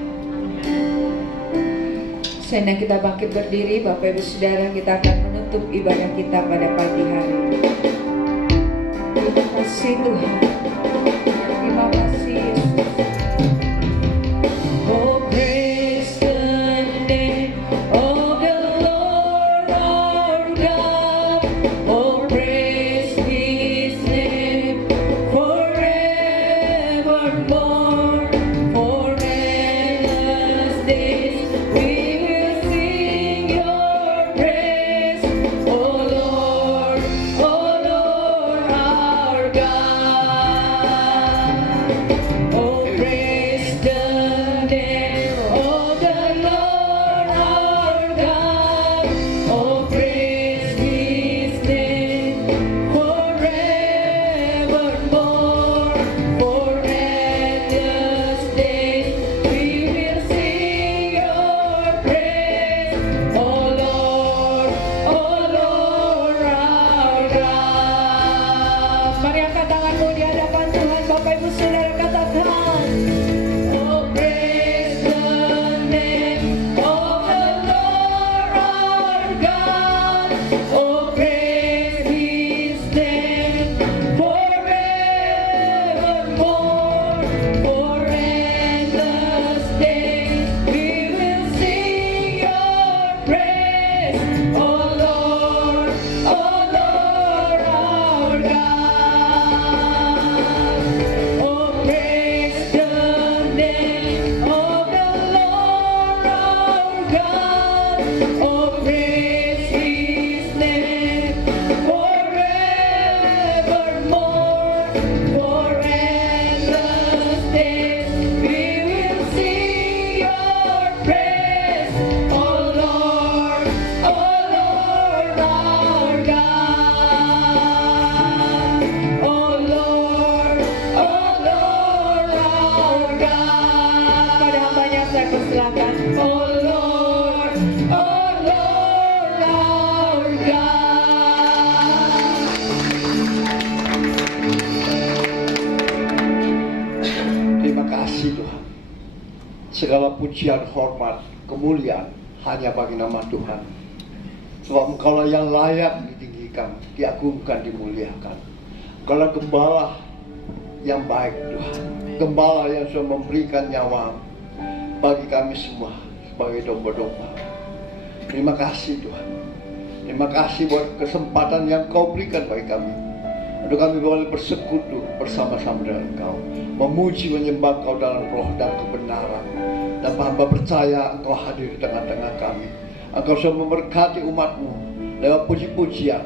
Senang kita bangkit berdiri, Bapak Ibu Saudara, kita akan menutup ibadah kita pada pagi hari. Terima kasih Tuhan. Terima kasih Yesus. Oh, praise the name of the Lord our God. Oh, praise His name forevermore. For endless days we will sing Your praise. Oh Lord our God. pujian, hormat, kemuliaan hanya bagi nama Tuhan. Sebab Engkaulah yang layak ditinggikan, diagungkan, dimuliakan. Engkaulah Gembala yang baik Tuhan, Gembala yang sudah memberikan nyawa bagi kami semua sebagai domba-domba. Terima kasih Tuhan. Terima kasih buat kesempatan yang Kau berikan bagi kami, untuk kami boleh bersekutu bersama-sama dengan Engkau, memuji menyembah Kau dalam roh dan kebenaran. Dan hamba percaya Engkau hadir di tengah-tengah kami. Engkau sudah memberkati umat-Mu lewat puji-pujian,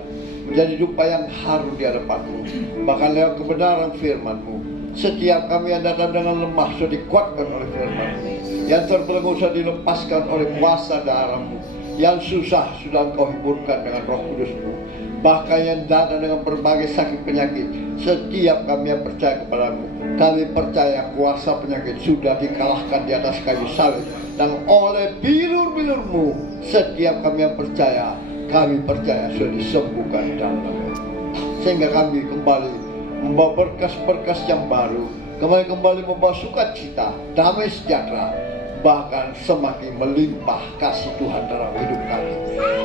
menjadi dupa yang harum di hadapan-Mu. Bahkan lewat kebenaran firman-Mu, setiap kami yang datang dengan lemah sudah dikuatkan oleh firman-Mu, yang terbelenggu sudah dilepaskan oleh kuasa darah-Mu, yang susah sudah Engkau hiburkan dengan Roh Kudus-Mu. Bahkan yang datang dengan berbagai sakit penyakit, setiap kami yang percaya kepadamu, kami percaya kuasa penyakit sudah dikalahkan di atas kayu salib, dan oleh bilur-bilur-Mu setiap kami yang percaya, kami percaya sudah disembuhkan dalam nama. Sehingga kami kembali membawa berkas-berkas yang baru, kembali membawa sukacita, damai sejahtera, bahkan semakin melimpah kasih Tuhan dalam hidup kami.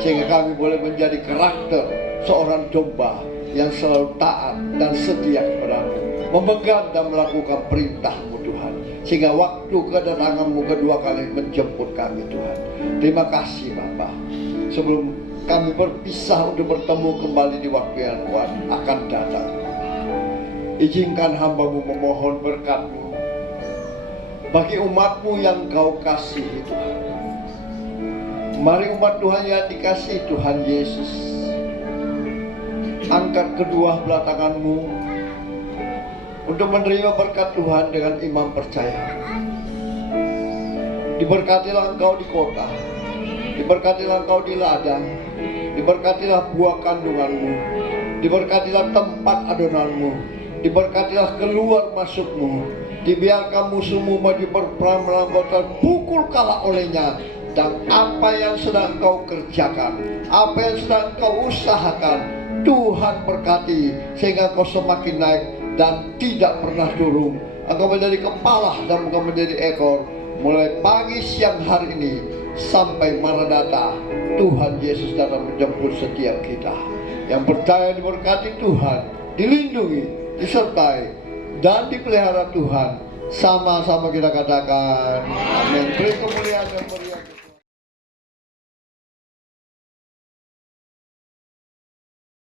Sehingga kami boleh menjadi karakter seorang domba yang selalu taat dan setia kepadamu, memegang dan melakukan perintah-Mu Tuhan, sehingga waktu kedatangan-Mu kedua kali menjemput kami Tuhan. Terima kasih Bapa. Sebelum kami berpisah untuk bertemu kembali di waktu yang akan datang, izinkan hamba-Mu memohon berkat-Mu bagi umat-Mu yang Kau kasihi Tuhan. Mari umat Tuhan yang dikasihi Tuhan Yesus, angkat kedua belah tangan-Mu untuk menerima berkat Tuhan dengan iman percaya. Diberkatilah Engkau di kota, diberkatilah Engkau di ladang, diberkatilah buah kandungan-Mu, diberkatilah tempat adonanmu, diberkatilah keluar masuk-Mu, dibiarkan musuh-Mu maju berperang melawan Kau, terpukul kalah olehnya. Dan apa yang sedang Kau kerjakan, apa yang sedang Kau usahakan, Tuhan berkati sehingga Kau semakin naik dan tidak pernah turun. Engkau menjadi kepala dan Engkau menjadi ekor, mulai pagi siang hari ini sampai Maranatha. Tuhan Yesus datang menjemput setiap kita. Yang percaya diberkati Tuhan, dilindungi, disertai, dan dipelihara Tuhan. Sama-sama kita katakan amin. Beri kemuliaan dan